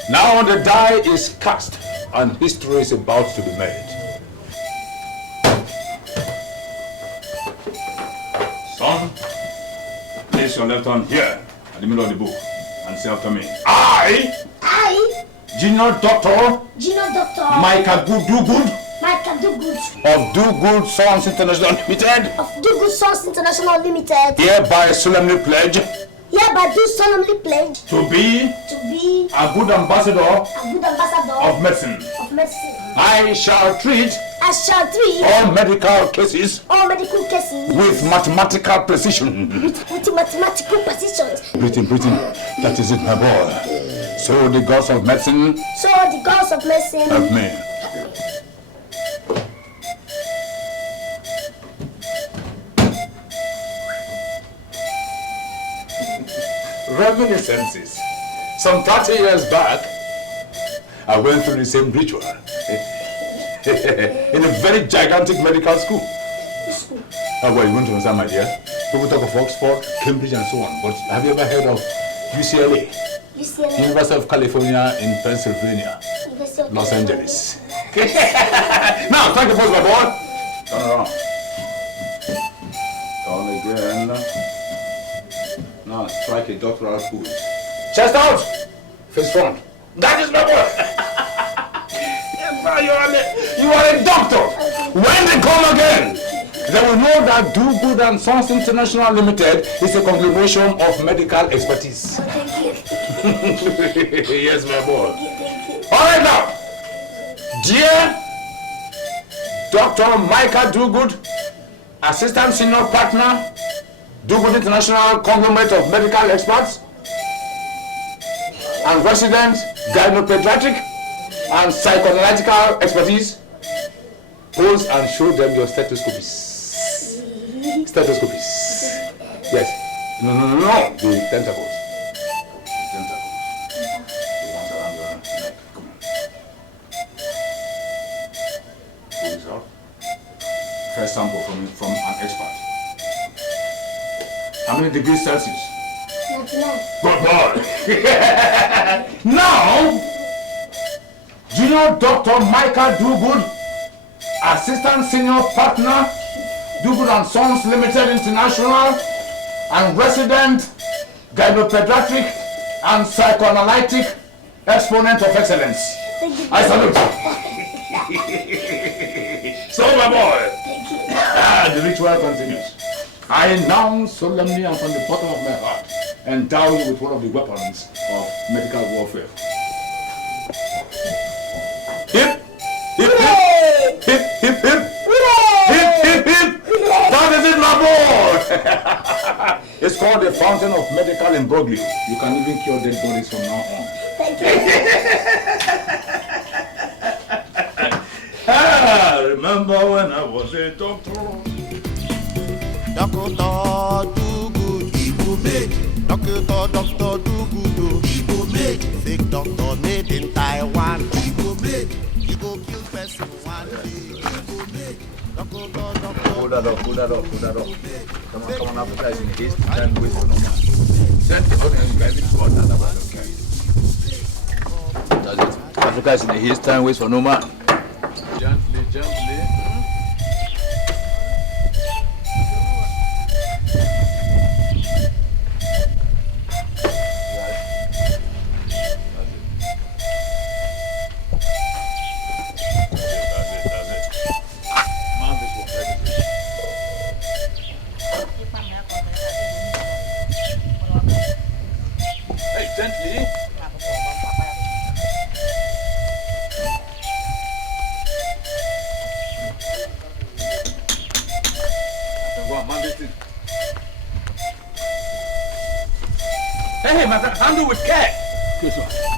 Now the die is cast and history is about to be made. Son, place your left hand here at the middle of the book and say after me. I, Junior Doctor Micah Good of Do Good Sons International Limited. Hereby solemnly pledge. Do solemnly pledge To be a good ambassador of medicine. I shall treat all medical cases with mathematical precision. Breathing. That is it, my boy. So the gods of medicine help me. Reminiscences. Some 30 years back, I went through the same ritual in a very gigantic medical school. Well, you won't understand, my dear. People talk of Oxford, Cambridge, and so on. But have you ever heard of UCLA? University of California in Pennsylvania, Los Angeles. Now, strike the pose, my boy. Turn around. Turn again. Now, strike a doctoral pose. Chest out. Face front. That is my boy. You are a doctor. When they come again, they will know that Do Good and Sons International Limited is a conglomeration of medical expertise. Yes, my boy. All right now, dear Dr. Micah Do Good, Assistant Senior Partner, Do Good International Conglomerate of Medical Experts, and resident gynopediatric and psychoanalytical expertise, pose and show them your stethoscopes. Yes. No. The tentacles. The ones around your neck. Come on. Pull this out. First sample from an expert. How many degrees Celsius? 99. Good boy. Now, Junior Dr. Micah Do Good, Assistant Senior Partner, Do Good and Sons Limited International, and resident gynopediatric and psychoanalytic exponent of excellence. I salute you. So, my boy, the ritual continues. I now solemnly and from the bottom of my heart endow you with one of the weapons of medical warfare. Hip, hip, hip, hip, hip, hip, hip, hip, hip. That is it, my boy. It's called the fountain of medical imbroglio. You can even cure dead bodies from now on. Thank you. I remember when I was a doctor. Doctor Do Good, he will make. Doctor Do Good, he will make. Fake doctor made in Taiwan, he will make. He go kill person one day, he will make. Doctor. Hold that up. Come on, Africa is in haste. Can't wait for no man. Send the body and drive it to another one, okay? That's it. Africa is in haste, time waits for no man. Gently. Handle with care.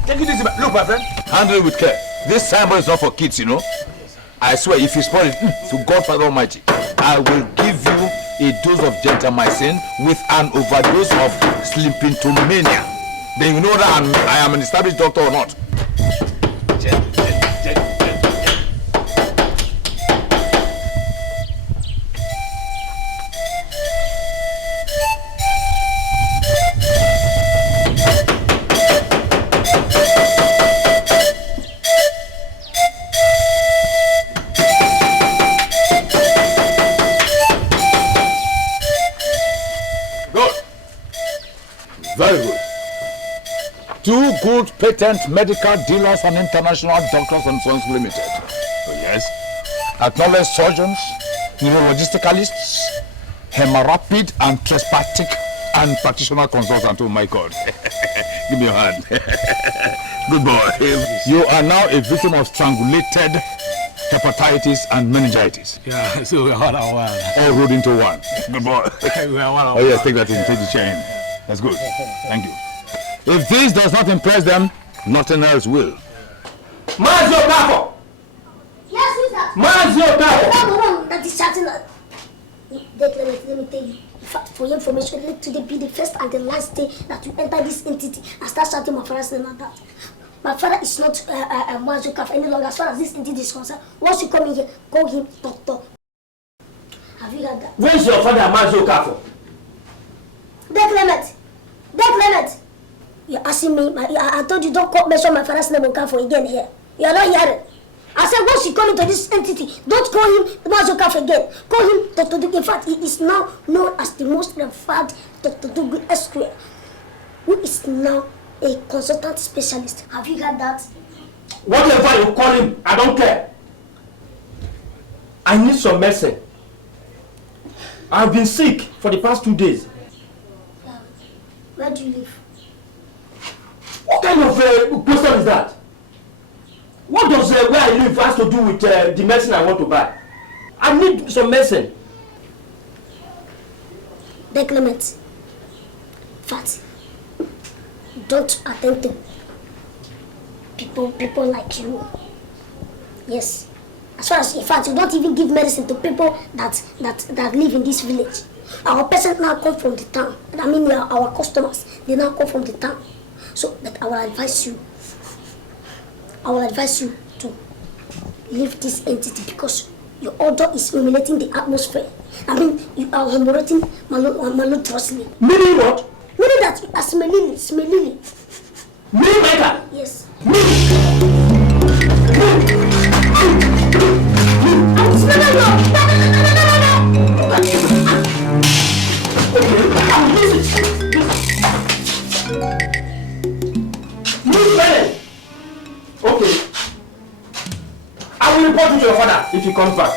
Take it easy, look, my friend. Handle it with care. This signboard is not for kids, you know. I swear, if you spoil it, to God Father Almighty, I will give you a dose of gentamicin with an overdose of slimpintomania. Then you know that I am an established doctor or not. Two good patent medical dealers and international doctors and sons limited. Oh, yes. Acknowledged surgeons, neurologicalists, hemarapid and trespatic and practitioner consultant. Oh my God. Give me your hand. Good boy. You are now a victim of strangulated hepatitis and meningitis. Yeah, so we are one on one. All rolled into one. Good boy. We are one on Oh yes, take that in, take the chain. That's good. Thank you. If this does not impress them, nothing else will. Mazio Capo! Yes, who is that? Mazio Capo! That's the one that is chatting. Let me tell you. For your information, let today be the first and the last day that you enter this entity and start shouting my father's name like that. My father is not Mazio Capo any longer as far as this entity is concerned. Once you come in here, call him Doctor. Have you heard that? Where's your father, Mazio Capo? Clement! You're asking me, I told you don't mention my father's name Okafor again here. You are not hearing. I said once you come into this entity, don't call him Mazio Okafor again. Call him Dr. Dugu. In fact, he is now known as the most referred Dr. Dugu Esquire, who is now a consultant specialist. Have you heard that? Whatever you call him, I don't care. I need some medicine. I've been sick for the past 2 days. Where do you live? What kind of question is that? What does where I live has to do with the medicine I want to buy? I need some medicine. Clement, Fat, don't attend to people like you. Yes. As far as, in fact, you don't even give medicine to people that live in this village. Our patients now come from the town. I mean, our customers, they now come from the town. So that I will advise you to leave this entity because your odor is emanating the atmosphere. I mean, you are hemorrhaging malodorously. Meaning what? Meaning that you are smelling. Me, Micah? Yes. I'm smelling you. Okay. I will report to your father if he comes back.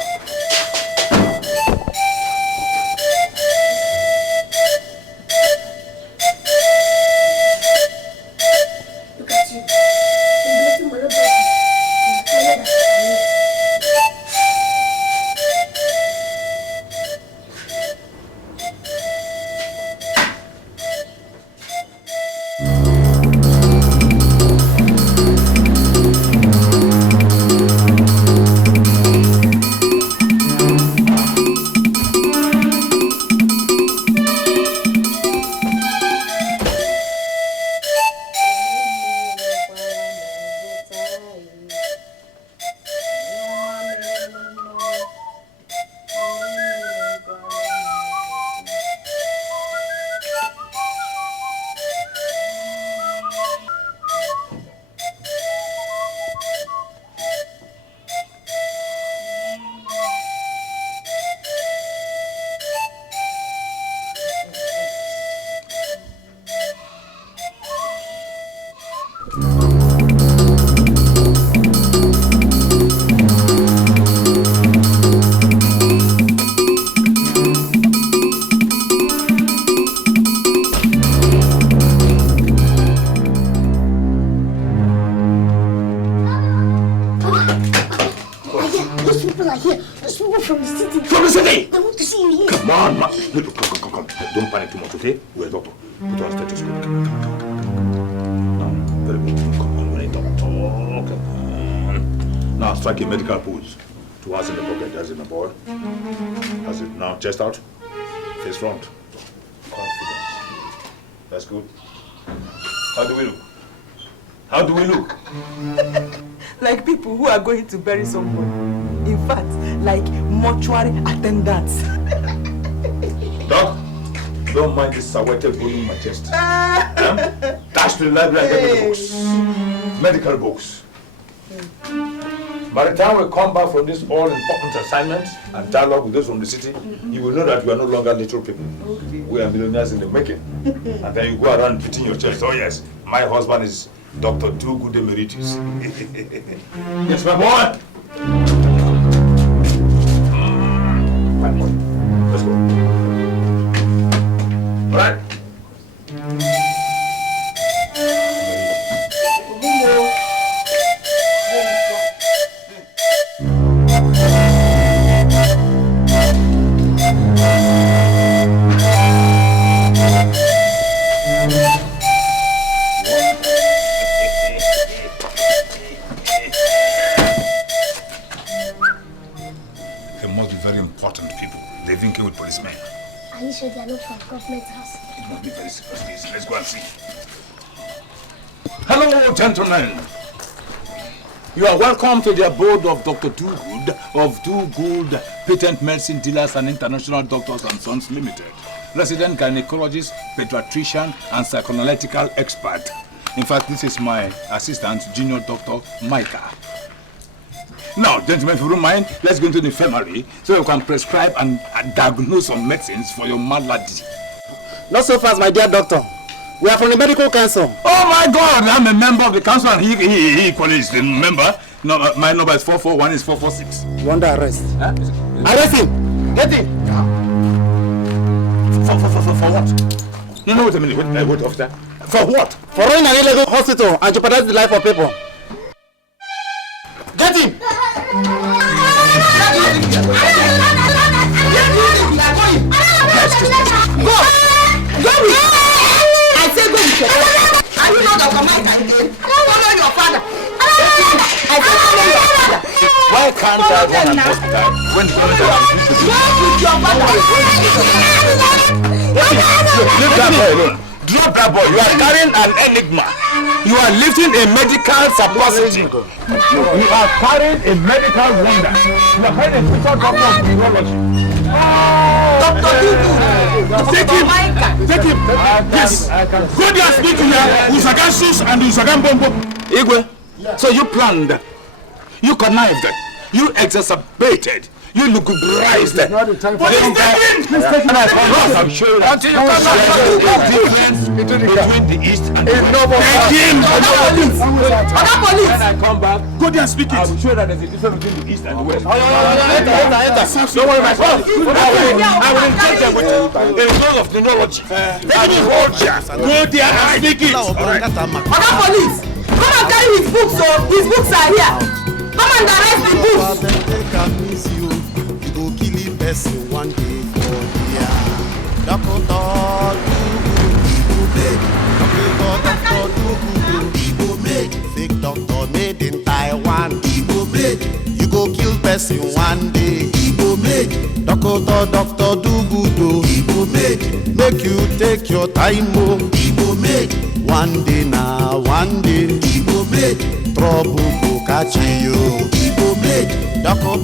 Look at you. Those people are here. Those people from the city. From the city? They want to see you here. Come on, man. Look, come. Don't panic too much, okay? We're a doctor. Put on a stethoscope. Come. Very good. Come on, we're a doctor. Come on. Now strike a medical pose. 2 hands in the pocket. That's it, my boy. That's it. Now chest out. Face front. Confidence. That's good. How do we look? How do we look? Like people who are going to bury someone. In fact, like mortuary attendants. Doc, don't mind this saweted bone in my chest. Dash to the library and get the books. Medical books. By the time we come back from this all-important assignment and dialogue with those from the city, you will know that we are no longer literal people. Okay. We are millionaires in the making. And then you go around beating your chest. Oh yes, my husband is Dr. Do-Good Emeritus. Yes, my boy. Fine boy. Let's go. All right. With policemen. Are you sure they are not from government house? It must be very serious. Let's go and see. Hello, gentlemen. You are welcome to the abode of Dr. Do-Good of Do-Good Patent Medicine Dealers and International Doctors and Sons Limited, resident gynecologist, pediatrician, and psychoanalytical expert. In fact, this is my assistant, Junior Dr. Micah. Now, gentlemen, if you don't mind, let's go into the infirmary so you can prescribe and diagnose some medicines for your malady. Not so fast, my dear doctor. We are from the medical council. Oh my God, I'm a member of the council and he equally is the member. No, my number is 441, is 446. You want to arrest? Huh? Arrest him! Get him! For what? No, wait a minute. Wait, officer. For what? For running an illegal hospital and jeopardizing the life of people. Get him! Go! Go with I say go with your father. Are you not Dr. Mike again? Follow your father. I say follow your father. Why can't I run an hospital when the government has refused to go with your father? Leave that boy alone. Drop that boy. You are carrying an enigma. You are lifting a medical suppository. You are carrying a medical wonder. You are carrying a future doctor of neurology. Dr. Do-Good. Take him. Take him. Yes. Go there and speak to Usagasus and Usagambombo. Igwe, so you planned, you connived, you exacerbated, you lucubrated. It's not the time for this. I'm sure until you come back to the difference between the East and the West. Other police. When I come back, go there and speak it. I will show that there's a difference between the East and the West. Enter. Don't worry, my son. I will engage them with a role of neurology. Let me hold you. Go there and speak it. Other police. Come and carry his books, so his books are here. Come and arrest the books. You go kill him person one day for here. Doctor Do-Good made. Fake doctor made in Taiwan. Igbo made. You go kill person one day. Igbo made. Doctor Do-Good. Igbo made. Make you take your time, oh. Igbo made. One day now, one day. Igbo made. Trouble go catch you. Igbo made. Doctor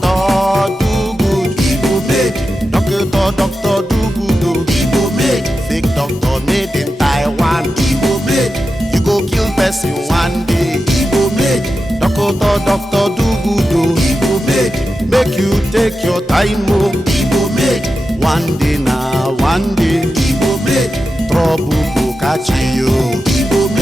Do-Good. Igbo made. Doctor Do-Good. Igbo made. Fake doctor made in Taiwan. Igbo made. You go kill person one day. Igbo made. Doctor Do-Good. Igbo made. Make you take your time, oh. Igbo made. One day now, one day. Igbo made. Trouble go catch you. Igbo made.